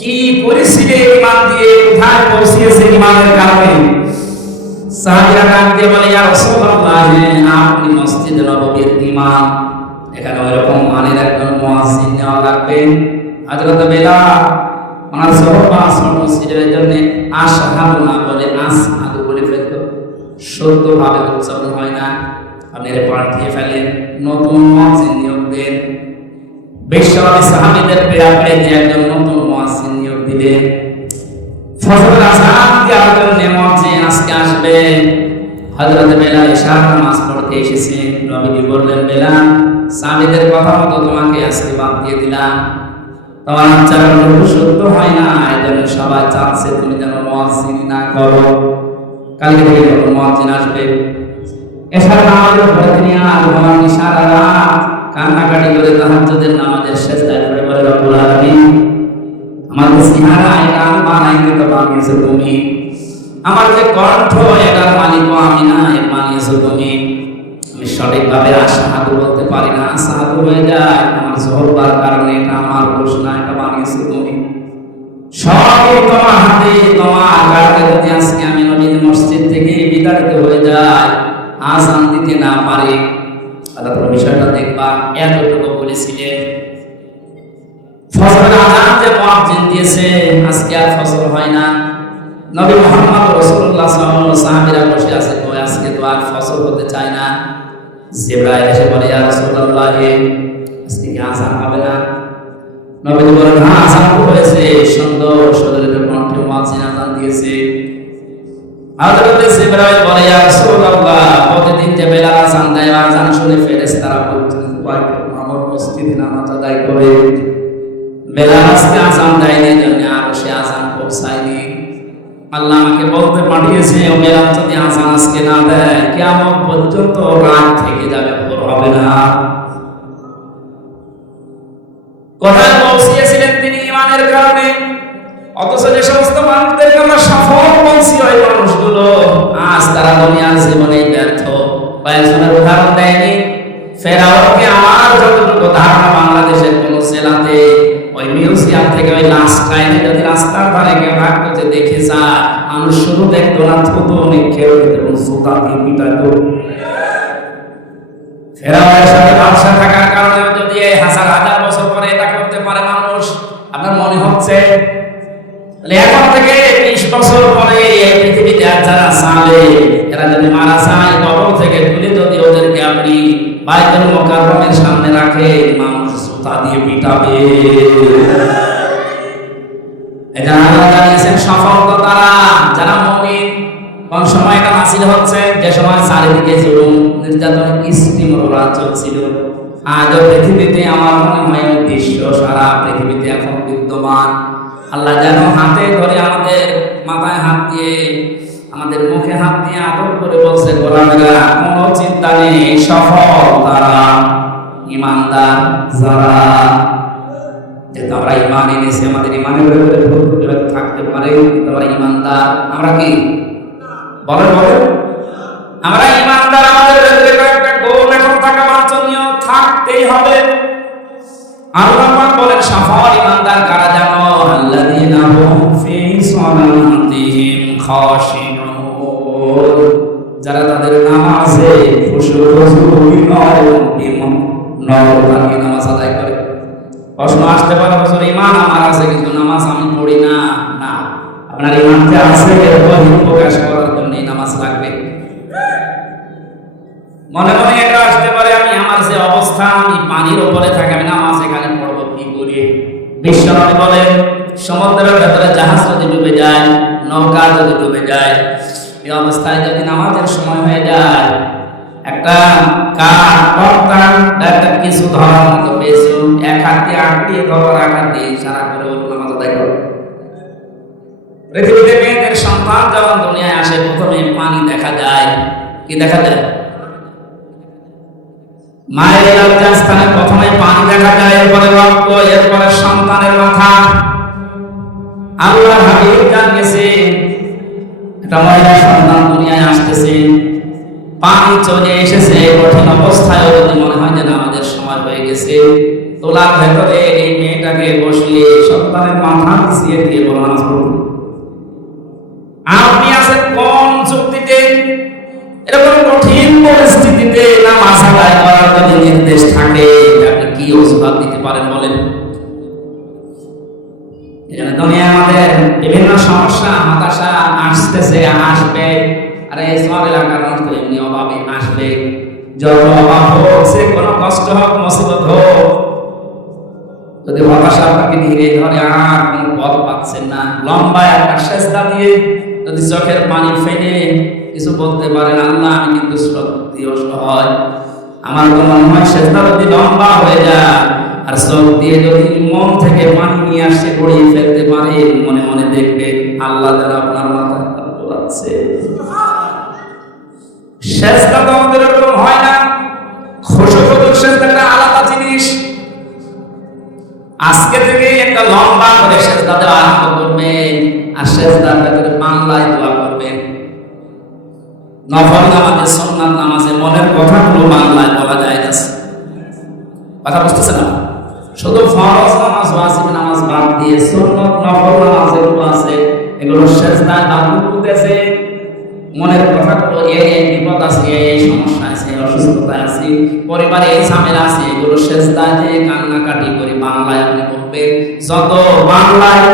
কি পরিস্থিতি ইমান দিয়ে কোথায় পৌঁছিয়েছে ইমানের কারণে। সাহাবীরা ডাক দিয়ে বলে, ইয়া রাসূলুল্লাহ, আপনি মসজিদ নববীর ইমাম, এখানে ওইরকম মানের একজন মুয়াজ্জিন নেওয়া লাগবে। হযরত বেলাল ওনার সহবাস মসজিদের জন্য আশহাদু না বলে আসহাদু বলে ফেলত, শুদ্ধভাবে উচ্চারণ হয় না। আপনি এর পাল্টিয়ে ফেলেন, নতুন মুয়াজ্জিন নিয়োগ দিলেন। বিশ্বনবী সাহাবীদের প্রেরণায় একজন নতুন মুয়াজ্জিন নিয়োগ দিলেন। ফজরের আযান দেওয়ার জন্য মুয়াজ্জিন আজকে আসবে। হযরত বেলাল ইশার নামাজ পড়তে এসেছেন। নবীজি বললেন, বেলাল, সাহাবীদের কথা মতো তোমাকে আজকে বাদ দিয়ে দিলাম। তোমার আচরণ শুদ্ধ হয় না, এজন্য সবাই চাচ্ছে তুমি যেন মুয়াজ্জিন না করো। কালকে থেকে যখন মুয়াজ্জিন আসবে, এশার নামাজের পরে তিনি আর ঘুমাননি সারা রাত, কান্নাকাটি করে তাহাজ্জুদের নামাজের শেষদায় পড়ে বলে, রব্বুল আলামিন, আমার চেহারা এটা আমি বানাইনি, তো বানিয়েছো তুমি। আমার যে কণ্ঠ, এটার মালিকও আমি না, এর বানিয়েছো তুমি। আমি সঠিকভাবে আশহাদু বলতে পারি না, আশহাদু হয়ে যায় আমার জহরবার কারণে। এটা আমার দোষ না, এটা বানিয়েছো তুমি। সবই তোমার হাতে, তোমার কারণে যদি আজকে আমি নবীর মসজিদ থেকে বিতাড়িত হয়ে যায়, আযান দিতে না পারি, তাহলে বিষয়টা দেখবা। এতটুকু বলেছিলেন। ফজরের আযান যে মুয়াজ্জিন দিয়েছে, আজকে আর ফজর হয় না। নবী মুহাম্মদ রাসূলুল্লাহ সাল্লাল্লাহু আলাইহি ওয়াসাল্লাম সাহাবীরা বসে আছে, কই আজকে তো আর ফজর হতে চায় না। জিবরাইল এসে বলে, ইয়া রাসূলুল্লাহ, আজকে কি আযান হবে না? নবী বলেন, হ্যাঁ, আযান হয়েছে, সুন্দর শরীরের কণ্ঠে মুয়াজ্জিন আযান দিয়েছে। হযরত জিবরাইল বলে, ইয়া রাসূলুল্লাহ, প্রতিদিন যে বেলাল আযান দেয়, আযান শুনে ফেরেশতারা আমার মসজিদে নামাজ আদায় করে। বেলাল আজকে আযান দেয়নি, জন্য আর সে আযান পৌঁছায়নি। আল্লাহ আমাকে বলতে পাঠিয়েছে, ও বেলাল যদি আযান আজকে না দেয়, কিয়ামত পর্যন্ত রাত থেকে যাবে, ভোর হবে না। কোথায় পৌঁছিয়েছিলেন তিনি ঈমানের কারণে। অথচ যে সমস্ত মানুষদেরকে আমরা সফল বলছি, ওই মানুষগুলো আজ তারা দুনিয়ার জীবনে ব্যর্থ। কয়েকজনের উদাহরণ দেয়নি। ফেরাউনকে আমার যতটুকু ধারণা, বাংলাদেশের কোন জেলাতে ওই মিউজিয়াম থেকে ওই লাশটা এনে যদি রাস্তার ধারে কেউ রাখতে দেখে যায়, মানুষ শুধু দেখতো না, থুতু নিক্ষেপ এবং জুতা দিয়ে পিটাতো। ফেরাউনের সাথে ব্যবসা থাকার কারণে যদি এই হাজার হাজার বছর পরে এটা করতে পারে মানুষ, আপনার মনে হচ্ছে এখন থেকে 20 বছর পরে এই পৃথিবীতে যারা সালে, এরা যদি মারা যায়, কবর থেকে তুলে যদি ওদেরকে আপনি বাইতুল মুকাররমের সামনে রাখে, মানুষ জুতা দিয়ে পিটাবে। এটা আল্লাহ জানিয়েছেন সফল তো তারা যারা মুমিন। কোন সময় এটা হাসিল হচ্ছে? যে সময় চারিদিকে জুলুম নির্যাতন স্টিমরোলা চলছিল। আজ পৃথিবীতে আমার মনে হয় দৃশ্য সারা পৃথিবীতে এখন বিদ্যমান। আল্লাহ যেন হাতে ধরে আমাদের মাথায় হাত দিয়ে, আমাদের মুখে হাত দিয়ে আদর করে বলছে, গোলামেরা, কোনো চিন্তা নেই, সফল তারা, ঈমানদার যারা। যেহেতু আমরা ঈমান এনেছি, আমাদের ঈমানের উপরে থাকতে পারে, আমরা ঈমানদার। আমরা কি বলেন বলেন? আমরা ঈমানদার। আমাদের ভেতরে কয়েকটা গুণ এখন থাকা বাঞ্ছনীয়, থাকতেই হবে। আল্লাহ পাক বলেন, সফল ঈমানদার কারা জানো? আল্লাযীনা হুম ফী সালাতিহিম খাশিউন, যারা তাদের নামাজে খুশু বিনয় নরমালি নামাজ আদায় করে। প্রশ্ন আসতে পারে, হুজুর ঈমান আমার আছে কিন্তু নামাজ আমি পড়ি না। না, আপনার ঈমান যে আছে এরপর প্রকাশ করার জন্য নামাজ লাগবে। মনে মনে এটা আসতে পারে, আমি আমার যে অবস্থা, আমি পানির উপরে থাকি, আমি নামাজ এখানে পড়বো কি করে? বিশ্বনবী বলেন, সমুদ্রের ভেতরে জাহাজ যদি ডুবে যায়, নৌকা যদি ডুবে যায়, এই অবস্থায় যদি নামাজের সময় হয়ে যায়, একটা একটা কিছু ধরার মতো পেয়েছো, এক হাত দিয়ে আঁকড়িয়ে ধরো, এক হাত দিয়ে ইশারা করে নামাজ আদায় করো। পৃথিবীতে মেয়েদের সন্তান যখন দুনিয়ায় আসে, প্রথমে পানি দেখা যায়। কি দেখা যায়? মায়ের লজ্জাস্থানে প্রথমে পানি দেখা যায়, এরপরে রক্ত, এরপরে সন্তানের মাথা। আল্লাহ হাবিব জানিয়েছে, একটা মহিলা সন্তান দুনিয়ায় আসতেছে, পানি চলে এসেছে, কঠিন অবস্থায় যদি মনে হয় যে আমাদের সময় হয়ে গেছে, তোলার ভেতরে এই মেয়েটাকে বসিয়ে সন্তানের মাথা পিছিয়ে দিয়ে বলা, নামাজ পড়ুন। আপনি আছেন কোন যুক্তিতে? এরকম কঠিন পরিস্থিতিতে নামাজ আদায় করার যদি নির্দেশ থাকে, আপনি কি অজুহাত দিতে পারেন বলেন? এখানে দুনিয়ায় আমাদের বিভিন্ন সমস্যা, হতাশা আসতেছে, আসবে। আরে সব এলাকার মানুষ তো এমনি অভাবে আসবে। যত অভাব হোক, সে কোনো কষ্ট হোক, মুসিবত হোক, যদি হতাশা আপনাকে ঘিরে ধরে আর কোনো পথ পাচ্ছেন না, লম্বা একটা সেজদা দিয়ে যদি চোখের পানি ফেলে কিছু বলতে পারেন, আল্লাহ আমি কিন্তু সত্যি অসহায়, আমার তো মনে হয় সেজদা যদি লম্বা হয়ে যায় আর চোখ দিয়ে যদি মন থেকে পানি নিয়ে আসে গড়িয়ে ফেলতে পারে, মনে মনে দেখবে আল্লাহ যারা আপনার মাথায় হাত বোলাচ্ছে। সেজদা তো আমাদের এরকম হয় না, খুশুখুদুর সেজদাটা আলাদা জিনিস। আজকে থেকে একটা লম্বা করে সেজদা দেওয়া আরম্ভ করবেন, আর সেজদার ভেতরে বাংলায় দোয়া করবেন। নফল নামাজে, সুন্নাত নামাজে মনের কথাগুলো বাংলায় বলা যায় না, কথা বুঝতেছে না? শুধু ফরজ নামাজ, ওয়াজিব নামাজ বাদ দিয়ে সুন্নাত নফল নামাজ যেগুলো আছে এগুলো সেজদায় বাংলা বলতেছে, মনের কথাগুলো এই বিপদ আছে, এই সমস্যা আছে, অসুস্থতা আছে, পরিবারে এই ঝামেলা আছে, এগুলো সেজদায় যে কান্নাকাটি করে বাংলায় আপনি বলবেন। যত বাংলায়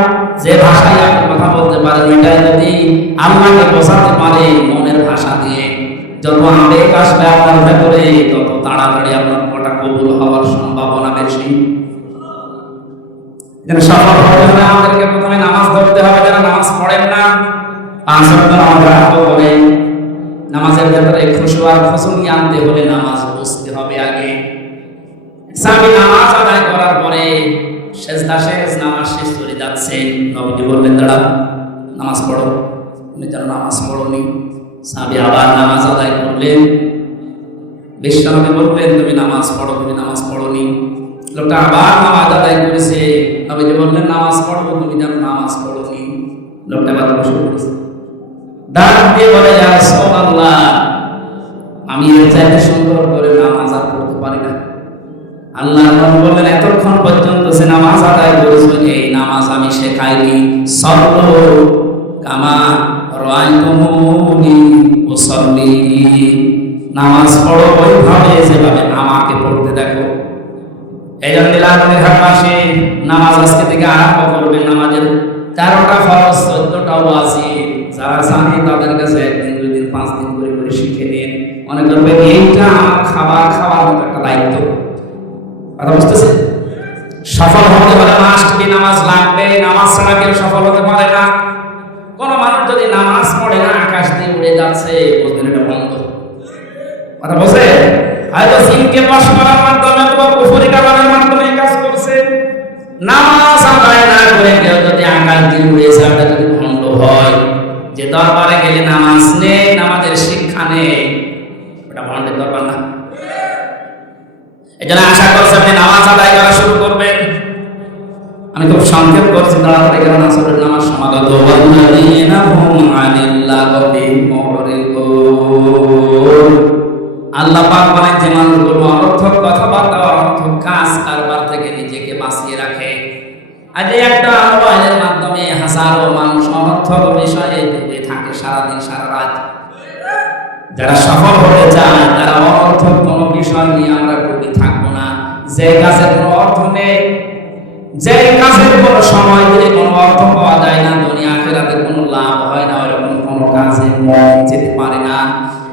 যে ভাষায় আপনি কথা বলতে পারেন, এটাই যদি আল্লাহকে বোঝাতে পারে মনের ভাষা দিয়ে, যত আবেগ আসবে আপনার ভেতরে তত তাড়াতাড়ি আপনার কথা কবুল হওয়ার সম্ভাবনা বেশি। যেন সফল হতে হলে আমাদেরকে প্রথমে নামাজ ধরতে হবে। যারা নামাজ পড়েন না, 5 ওয়াক্ত নামাজ আরম্ভ করে নামাজের ভেতরে খুশু আর খুশুনি আনতে হলে নামাজ বুঝতে হবে আগে। সাহাবী নামাজ আদায় করার পরে সেজদা শেষ, নামাজ শেষ করে যাচ্ছে, নবীজি বললেন দাঁড়াও, নামাজ পড়ো। তুমি যেন নামাজ পড়োনি। সাহাবী আবার নামাজ আদায় করলেন, বিশ্বনবী বললেন তুমি নামাজ পড়ো, তুমি নামাজ পড়োনি। লোকটা আবার নামাজ আদায় করেছে, নবীজি বললেন নামাজ পড়বো, তুমি যেন নামাজ পড়োনি। লোকটা আবার বসে পড়েছে, ডাক দিয়ে বলে ইয়া রাসূলুল্লাহ, আমি এর চাইতে সুন্দর করে নামাজ আর পড়তে পারি না। আল্লাহর নবী বললেন এতক্ষণ পর্যন্ত যে নামাজ আদায় করেছো, এই নামাজ আমি শেখাইনি। সাল্লু কামা রাআইতুমুনি উসাল্লি, নামাজ পড়ো ওইভাবে যেভাবে আমাকে পড়তে দেখো। এই জন্য লালমনিরহাটবাসী নামাজ আজকে থেকে আরম্ভ করবেন। নামাজের 13টা ফরজ, 14টা ওয়াজিব। যারা জানে তাদের কাছে 1 দিন 2 দিন 5 দিন করে করে শিখে নিন। মনে করবেন এইটা আমার খাওয়ার মতো একটা দায়িত্ব। কথা বুঝতেছে? সফল হতে হলে মাস্ট কি নামাজ লাগবে, নামাজ ছাড়া কেউ সফল হতে পারে না। কোন মানুষ যদি নামাজ পড়ে না, আকাশ দিয়ে উড়ে যাচ্ছে, বুঝবেন এটা বন্ধ। কথা বুঝে? হয়তো সিমকে বশ করার মাধ্যমে অথবা কুফরি কালামের মাধ্যমে কাজ করছে। নামাজ আদায় না করে কেউ যদি আকাশ দিয়ে উড়ে যায়, এটা যদি ভণ্ড হয়, যে দরবারে গেলে নামাজ নেই, নামাজের শিক্ষা নেই, ওটা ভণ্ডের দরবার না। এই জন্য আশা করছি আপনি নামাজ আদায় করা শুরু করবেন। আমি খুব সংক্ষেপ করছি তাড়াতাড়ি, কারণ আসরের নামাজ সমাগত। ওয়াল্লাযীনা হুম আনিল লাগবি মুরিদুন, আল্লাহ পাক বলেন যে মানুষগুলো অনর্থক কথাবার্তা, অনর্থক কাজ কারবার থেকে নিজেকে বাঁচিয়ে রাখে। আজ একটা মোবাইলের মাধ্যমে হাজারো মানুষ অনর্থক বিষয়ে ডুবে থাকে সারাদিন সারা রাত। যারা সফল হতে চায়, তারা অনর্থক কোনো বিষয় নিয়ে আমরা ডুবে থাকবো না। যে কাজের কোনো অর্থ নেই, যে কাজের কোনো সময় দিলে কোনো অর্থ পাওয়া যায় না, দুনিয়া আখিরাতে কোনো লাভ হয় না, ওরকম কোনো কাজে মন যেতে পারে না।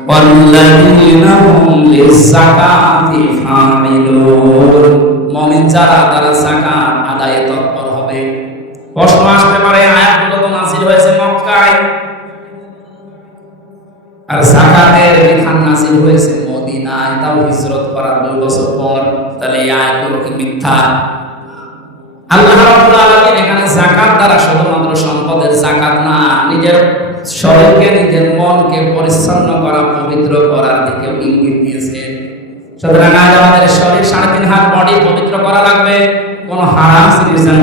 ওয়াল্লাযীনা হুম লিয-যাকাতি ফাইলুন, মুমিন যারা, তারা যাকাত আদায়ে তৎপর হবে। প্রশ্ন আসতে পারে, আয়াতগুলো তো নাযিল হয়েছে মক্কায়, আর যাকাতের বিধান নাযিল হয়েছে মদিনায়, তাও হিজরত করার 2 বছর পর। তাহলে এই আয়াতগুলো কি মিথ্যা? আল্লাহ রাব্বুল আলামিন এখানে যাকাত দ্বারা শুধুমাত্র সম্পদের যাকাত না, নিজের শরীরকে, নিজের মনকে পরিচ্ছন্ন করা, পবিত্র করার দিকেও ইঙ্গিত দিয়েছেন। সুতরাং আজ আমাদের শরীর 3.5 হাত বডি পবিত্র করা লাগবে, কোনো হারাম জিনিস যেন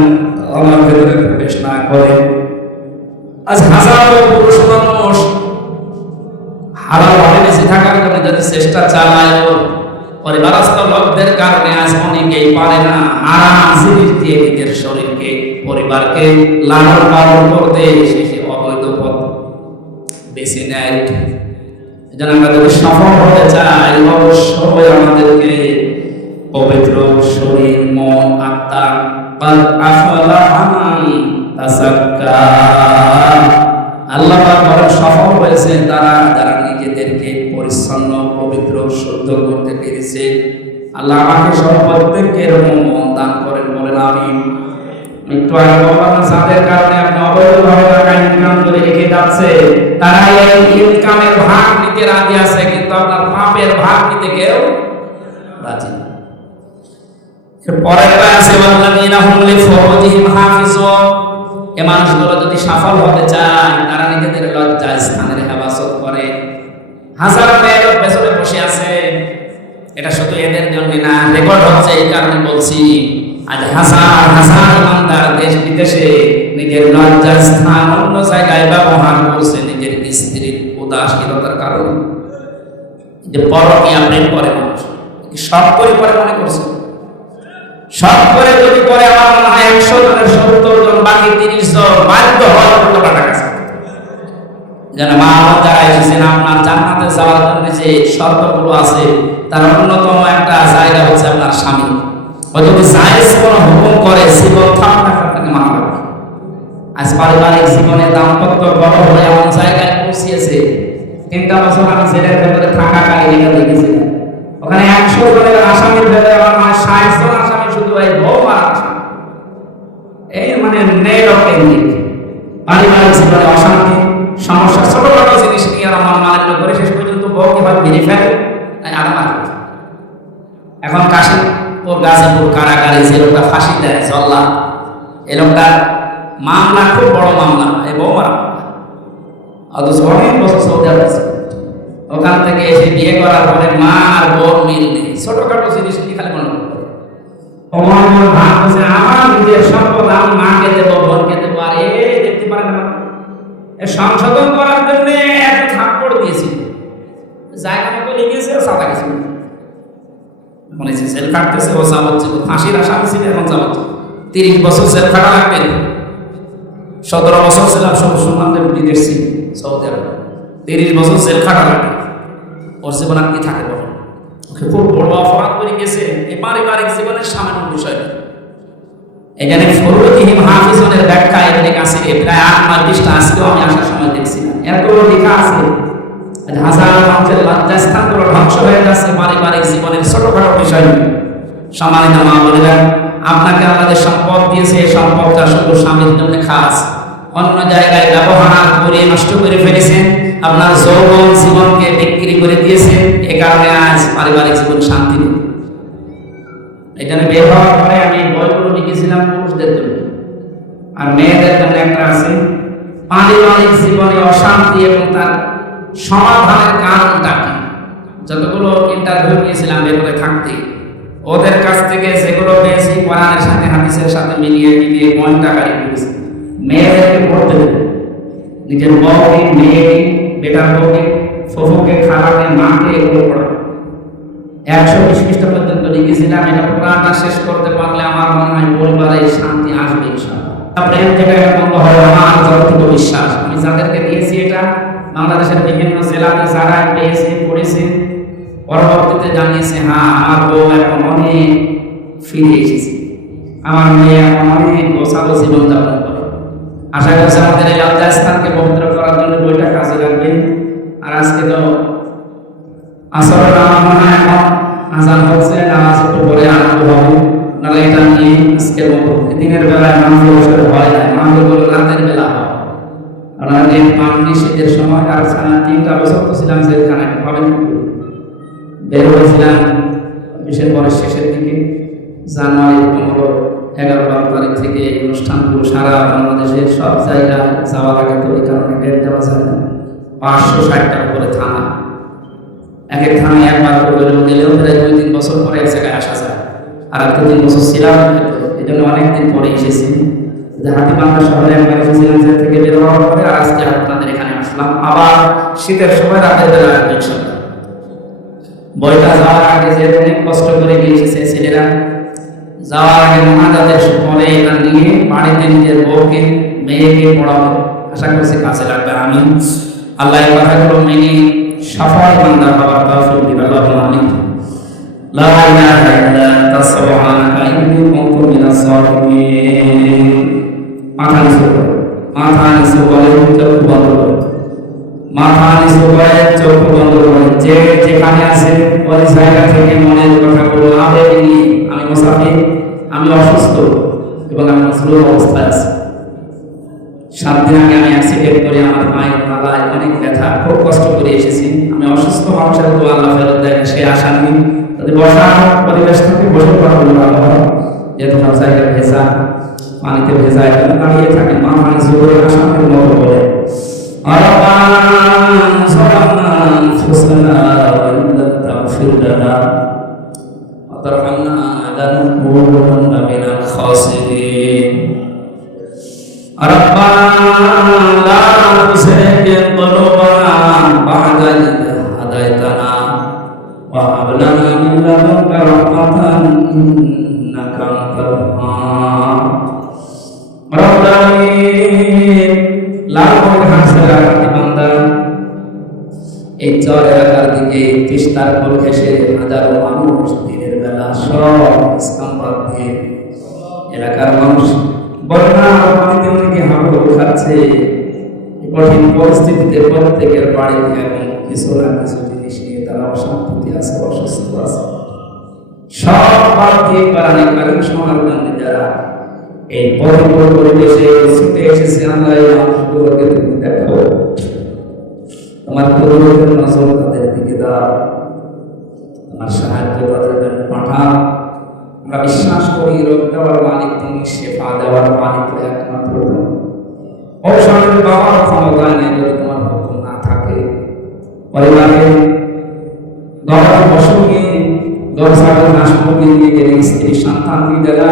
আল্লাহর ভেতরে প্রবেশ না করে। আজ হাজারো পুরুষ মানুষ হালাল ভাবে বেঁচে থাকার জন্য যদি চেষ্টা চালায়, পরিবারস্থ লোকদের কারণে আজ অনেকেই পারে না হারাম জিনিস দিয়ে নিজের শরীরকে, পরিবারকে লালন পালন করতে, শেষে অবৈধ পথ বেছে নেয়। এজন্য আমরা যদি সফল হতে চাই, অবশ্যই আমাদেরকে পবিত্র শরীর, মন, আত্মা, قد أفلح من تزكى, আল্লাহ পাক বলেন সফল হয়েছে তারা যারা নিজেদেরকে পরিচ্ছন্ন, পবিত্র শুদ্ধ করতে পেরেছে। আল্লাহ আমাকে সব প্রত্যেককে এরকম মন দান করেন, বলেন আমিন। একটু আগে বললাম যাদের কারণে আপনি অবৈধভাবে টাকা ইনকাম করে রেখে যাচ্ছে, তারা এই ইনকামের ভাগ নিতে রাজি আছে, কিন্তু আপনার পাপের ভাগ নিতে কেউ রাজি না। পরের আছে ওয়াল্লাযীনা হুম লিফুরুজিহিম হাফিজুন। এই মানুষগুলো যদি সফল হতে চায়, তারা নিজেদের লজ্জা স্থানের হেফাজত করে। হাজার মেয়ে লোক পেছনে বসে আছে, এটা শুধু এদের জন্য না, রেকর্ড হচ্ছে এই কারণে বলছি। আজ হাজার হাজার ইমানদার দেশ বিদেশে নিজের লজ্জা স্থান অন্য জায়গায় ব্যবহার করছে নিজের স্ত্রীর উদাসীনতার কারণে। যে পরকীয়া প্রেম করে মানুষ, সব করে মনে করছে, সব করে যদি করে আমার মনে হয় 100 জনের 70 জন, বাকি 30 জন বাধ্য হওয়ার মতো টাকা আছে। যেন মা যারা এসেছেন আপনার জান্নাতে যাওয়ার জন্য যে শর্তগুলো আছে, তার অন্যতম একটা জায়গা হচ্ছে আপনার স্বামী। ও যদি জায়েজ কোনো হুকুম করে, জীবন থাকতে আপনাকে মানা রাখবে। আজ পারিবারিক জীবনে দাম্পত্য বড় হয়ে এমন জায়গায় পৌঁছিয়েছে, 3টা বছর আমি জেলের ভেতরে থাকাকালীন এটা দেখেছিলাম। ওখানে 100 জনের আসামির ভেতরে আমার 60 জন আসামি শুধু এই বউ আর আসামি। এই মানে নেলকেন্দ্রিক পারিবারিক জীবনে অশান্তি, সমস্যা, ছোটখাটো জিনিস নিয়ে আর আমার মালিন্য করে শেষ পর্যন্ত বউ কিভাবে মেরে ফেলে আর মার। এখন কাশিমপুর গাজীপুর কারাগারে যে লোকটা ফাঁসি দেয় জল্লা, এই লোকটার মামলা খুব বড় মামলা, এই বউ মারা, অথচ অনেক বছর সৌদি আরব আছে। ওখান থেকে এসে বিয়ে করার পরে মা আর বোন মিল নেই, ছোটখাটো জিনিস নিয়ে খালি মনে করে ভাগ হচ্ছে আমার নিজের সম্পদ, আমি মাকে দেবো, বোনকে দেবো, আর এই দেখতে পারে না। সংশোধন করার জন্য একটা থাপ্পড় দিয়েছিল, জায়গা মতো লেগেছে, সাদা গেছে, মনে হচ্ছে জেল কাটতেছে, ও যাবজ্জীব ফাঁসির আসামি ছিল, এখন যাবজ্জীব 30 বছর জেল কাটা লাগবে। 17 বছর ছিলাম মুসলমানদের বিদেশ ছিল সৌদি আরব, 30 বছর জেল কাটা লাগবে। ওর জীবন আর কি থাকে বলে, ওকে খুব বড় অপরাধ করে গেছে। এই পারিবারিক জীবনের সামান্য বিষয় না। এখানে ফুরুজিহিম হাফিজুনের ব্যাখ্যা এখানে কাছে প্রায় 8-9টা আজকেও আমি আসার সময় দেখছিলাম, এতগুলো লেখা আছে। হাজার মানুষের লজ্জাস্থানগুলো ধ্বংস হয়ে যাচ্ছে পারিবারিক জীবনের ছোটখাটো বিষয়। সম্মানিত মা বোনেরা, আপনাকে আমাদের সম্পদ দিয়েছে, এই সম্পদটা শুধু স্বামীর জন্য খাস, অন্য জায়গায় ব্যবহার করে নষ্ট করে ফেলেছেন। আপনার যৌবন জীবনকে বিক্রি করে দিয়েছেন, এ কারণে আজ পারিবারিক জীবন শান্তি নেই। এখানে বের হওয়ার পরে আমি বইগুলো লিখেছিলাম পুরুষদের জন্য, আর মেয়েদের জন্য একটা আছে পারিবারিক জীবনে অশান্তি এবং তার সমাধানের কারণটা কি। যতগুলো ইন্টারভিউ নিয়েছিলাম বেরোতে থাকতে, ওদের কাছ থেকে যেগুলো পেয়েছি কোরআনের সাথে হাদিসের সাথে মিলিয়ে মনটা গাড়ি করেছি। মেয়েদেরকে পড়তে দেবে, নিজের বউকে, মেয়েকে, বেটার বউকে, ফুফুকে, খালাকে, মাকে এগুলো পড়াবে। 120 পৃষ্ঠা পর্যন্ত লিখেছিলাম। এটা পুরাটা শেষ করতে পারলে আমার মনে হয় পরিবারে শান্তি আসবে ইনশাআল্লাহ। প্রেম থেকে বন্ধ হয় আমার যতটুকু বিশ্বাস। আমি যাদেরকে দিয়েছি এটা বাংলাদেশের বিভিন্ন জেলাতে যারা পেয়েছে, পড়েছে, পরবর্তীতে জানিয়েছে হ্যাঁ আমার বউ এখন অনেক ফিরে এসেছে, আমার মেয়ে এখন অনেক গোছালো জীবনযাপন করে। আশা করছি আমাদের এই লজ্জা স্থানকে পবিত্র করার জন্য বইটা কাজে লাগবে। আর আজকে তো আসলে আমার মনে হয় এখন আজান হচ্ছে, নামাজ একটু পরে আরম্ভ হবে। নাহলে এটা নিয়ে আজকের মতো দিনের বেলায় মাহফিল বসে হয় না, মাহফিলগুলো রাতের বেলা হয়। আপনারা যে মামলি শীতের সময় আর 3টা বছর তো ছিলাম জেলখানায়, ভাবেন বের হয়েছিলাম ডিসেম্বরের শেষের দিকে, জানুয়ারি 15, 11, 12 তারিখ থেকে এই অনুষ্ঠানগুলো সারা বাংলাদেশের সব জায়গায় যাওয়ার আগে তো এই কারণে ডেট দেওয়া যায় না। 560টার উপরে থানা, এক এক থানায় একবার করে গেলেও প্রায় 2-3 বছর পরে এক জায়গায় আসা যায়। আর 2-3 বছর ছিলাম, এই জন্য অনেকদিন পরে এসেছি। হাতিবান্ধা শহরে একবার এসেছিলাম জেল থেকে বের হওয়ার পরে, আর আজকে আপনাদের এখানে আসলাম। আবার শীতের সময় রাতের বেলা আসবে ইনশাআল্লাহ। বইটা যাওয়ার আগে যে অনেক কষ্ট করে গিয়ে এসেছে ছেলেরা, যাওয়ার আগে মহাজাতের পরে এটা নিয়ে বাড়িতে নিজের বউকে, মেয়েকে পড়াবো। আশা করছি কাছে লাগবে। আমি আল্লাহ এই কথাগুলো মেনে সফল বান্দা হওয়ার তৌফিক দিন। আল্লাহুম্মা আমিন। লা ইলাহা ইল্লা আনতা সুবহানাকা ইন্নী কুনতু মিনাজ জালিমিন। মাথা নিচু করে চোখ বন্ধ করো। মাথা নিচু করে চোখ বন্ধ করে যে যেখানে আছে ওই জায়গা থেকে মনের কথাগুলো আবেগ নিয়ে আমি মুসাফির, আমি অসুস্থ এবং আমি মজলুম অবস্থায় আছি। 7 দিন আগে আমি অ্যাক্সিডেন্ট করে আমার পায়ের মালায় অনেক ব্যথা, খুব কষ্ট করে এসেছি। আমি অসুস্থ মানুষের তো আল্লাহ ফেরত দেয় সে আশা নেই। যদি বসার পরিবেশ থাকে বসে পড়া হলো ভালো হয়, যেহেতু সব জায়গায় ভেজা, পানিতে ভেজা, এখানে দাঁড়িয়ে থাকে মাথা নিচু করে আসামের মতো বলে এই চর এলাকার দিকে তিস্তার কোল ঘেঁষে হাজারো মানুষ দিনের বেলা সব ইসলাম বাদ দিয়ে এলাকার মানুষ বন্যা পানিতে অনেকে হাঁপুড়ে খাচ্ছে। কঠিন পরিস্থিতিতে প্রত্যেকের বাড়িতে এখন কিছু না কিছু জিনিস নিয়ে তারা অশান্তিতে আছে, অসুস্থ আছে। সব বাদ দিয়ে কারণে কারণ শোনার জন্য যারা এই প্রতিকূল পরিবেশে ছুটে এসেছে, আল্লাহ এই মানুষগুলোকে তুমি দেখো, তোমার কুদরতের নজর তাদের দিকে দাও, তোমার সাহায্য তাদের জন্য পাঠাও। আমরা বিশ্বাস করি রোগ দেওয়ার মালিক তুমি, শেফা দেওয়ার মালিক একমাত্র তুমি। ঔষধের পাওয়ার ক্ষমতা নেই যদি তোমার হুকুম না থাকে। পরিবারে 10 বছরকে 10 হাসপাতালে নিয়ে গেলে স্ত্রী সন্তান নিজেরা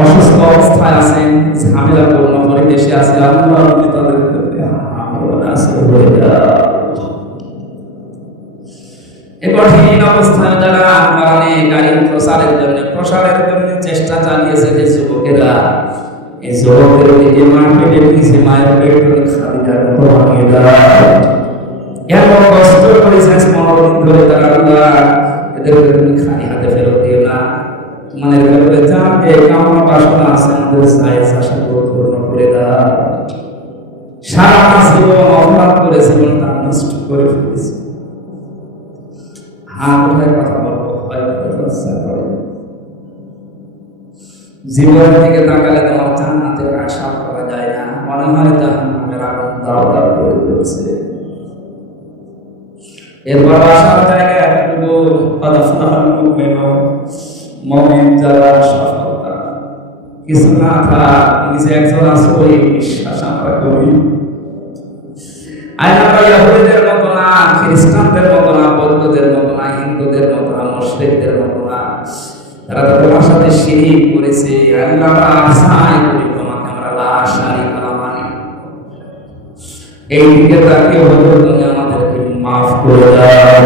অসুস্থ অবস্থায় আছেন, ঝামেলাপূর্ণ পরিবেশে আছে, আল্লাহ তাদের কঠিন অবস্থায় যারা কারণে গাড়ির প্রসারের জন্য চেষ্টা চালিয়েছে যে যুবকেরা, এই যুবকের যে মা পেটে নিয়েছে মায়ের পেট করে খালিদার মতো ভাঙিয়ে দেওয়া, এমন কষ্ট করেছে 15 দিন ধরে তারা, আল্লাহ এদেরকে তুমি খালি হাতে ফেরত দিও না, মনের ভেতরে যা যে কামনা বাসনা আছে আমাদের সাইজ আশা পূর্ণ করে দাও। সারা জীবন অপরাধ করেছে এবং তা নষ্ট করে ফেলেছে। কোথায় কথা বলবো, জীবনের দিকে তাকালে তোমার জান্নাতের আশা করা যায় না, মনে হয় জাহান্নামের আগুন দাও দাও করে ফেলছে। এরপর আসার জায়গায় এতটুকু মুমিন যারা সফলতা কিছু না থাক, নিজে একজন আসো এই বিশ্বাস আমরা করি। আমরা ইহুদিদের মতো না, খ্রিস্টানদের মতো না, বৌদ্ধদের মতো না, হিন্দুদের মতো না, মুশরিকদের মতো না। তারা তো তোমার সাথে শিরিক করেছে। আল্লাহ আশাই করি তোমাকে আমরা লা শারীকা লা মানি। এই দিকে তাকিয়ে হুজুর তুমি আমাদেরকে মাফ করে দাও।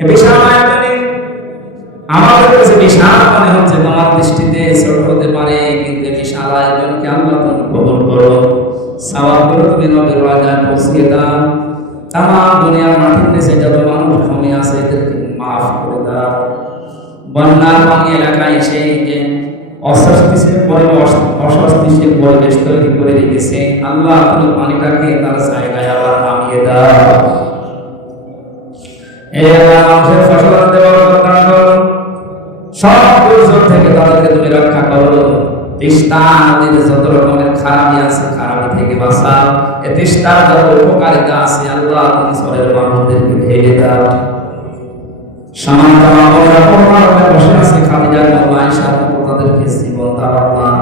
এই বিশাল আয়োজনে আমাদের কাছে বিশাল মনে হচ্ছে, তোমার দৃষ্টিতে ছোট হতে পারে, কিন্তু বিশাল আয়োজনকে আল্লাহ তুমি কবুল করো। সওয়াবগুলো তুমি নবীর রাজায় পৌঁছিয়ে দাও। তামাম দুনিয়ার মাটির নিচে যত মানুষ ঘুমিয়ে আছে এদেরকে মাফ করে দাও। বন্যার পানি এলাকায় এসে যে অস্বস্তিশীল পরিবেশ তৈরি করে রেখেছে, আল্লাহ তুমি পানিটাকে তার জায়গায় আবার নামিয়ে দাও। এই মানুষের ফসল দেওয়ার প্রদান করো, সব দুর্যোগ থেকে তাদেরকে তুমি রক্ষা করো। তিস্তা নদীতে যত রকমের খারাপি আছে খারাপি থেকে বাঁচাও। এই তিস্তার যত উপকারিতা আছে আল্লাহ তুমি সরের মানুষদেরকে ঢেলে দাও। সমাজ আমরা পরমাণুতে বসে আছে খাদিজার মতো, আয়েশার মতো তাদেরকে জীবন দাও আল্লাহ।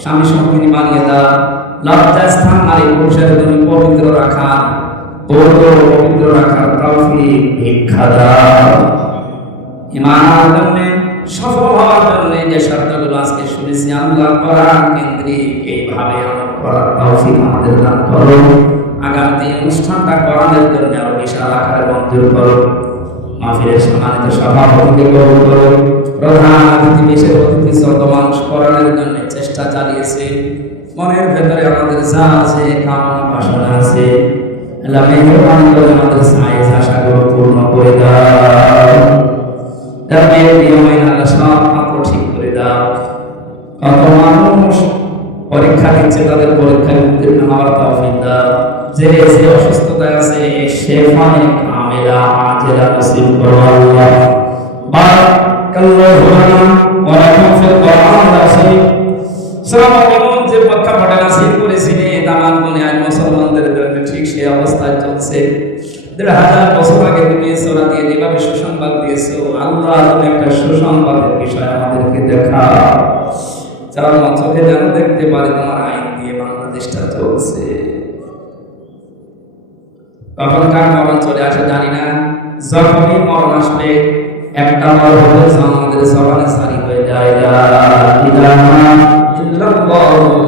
স্বামী সঙ্গিনী বানিয়ে দাও। লজ্জাস্থান নারী পুরুষের তুমি পবিত্র রাখার তৌফিক ভিক্ষা দাও। ঈমানের জন্য সফল হওয়ার জন্য যে শর্তগুলো আজকে শুনেছি আল্লাহ কোরআন কেন্দ্রিক এইভাবে আমল করার তৌফিক আমাদের দান করো। আগামী অনুষ্ঠানটা কোরআনের জন্য আরো বিশাল আকারে মঞ্জুর করো। মাহফিলের সম্মানিত সভাপতিকে কবুল করো। প্রধান অতিথি, বিশেষ অতিথি, যত মানুষ কোরআনের জন্য চেষ্টা চালিয়েছে, মনের ভেতরে আমাদের যা আছে কামনা বাসনা আছে, আল্লাহ মেহেরবানি করে আমাদের সাইজ আশাগুলো পূর্ণ করে দাও। তাদের নিয়মে আল্লাহ সব পাপ ঠিক করে দাও। কত মানুষ পরীক্ষা দিচ্ছে, তাদের পরীক্ষায় উত্তীর্ণ হওয়ার তৌফিক দাও। যে যে অসুস্থতায় আছে শেফায়ে কামিলা আজেলা নসিব করো আল্লাহ। বারাকাল্লাহু লানা ওয়া লাকুম ফিল কোরআনিল আযীম। সূরা মুমিনুন যে প্রেক্ষাপটে নাযিল করেছিলেন তামান গুণে আজ মুসলমানদের জন্য ঠিক সেই অবস্থায় চলছে। ১,৫০০ বছর আগে তুমি সূরা দিয়ে যেভাবে সুসংবাদ দিয়েছো, আল্লাহ তুমি একটা সুসংবাদের বিষয় আমাদেরকে দেখাও, যারা চোখে যেন দেখতে পারে তোমার আইন দিয়ে বাংলাদেশটা চলছে। কখন কার মরণ চলে আসে জানি না, যখনই মরণ আসবে একটা মরণ হবে আমাদের জবানে সারি হয়ে যায়, লা ইলাহা ইল্লাল্লাহ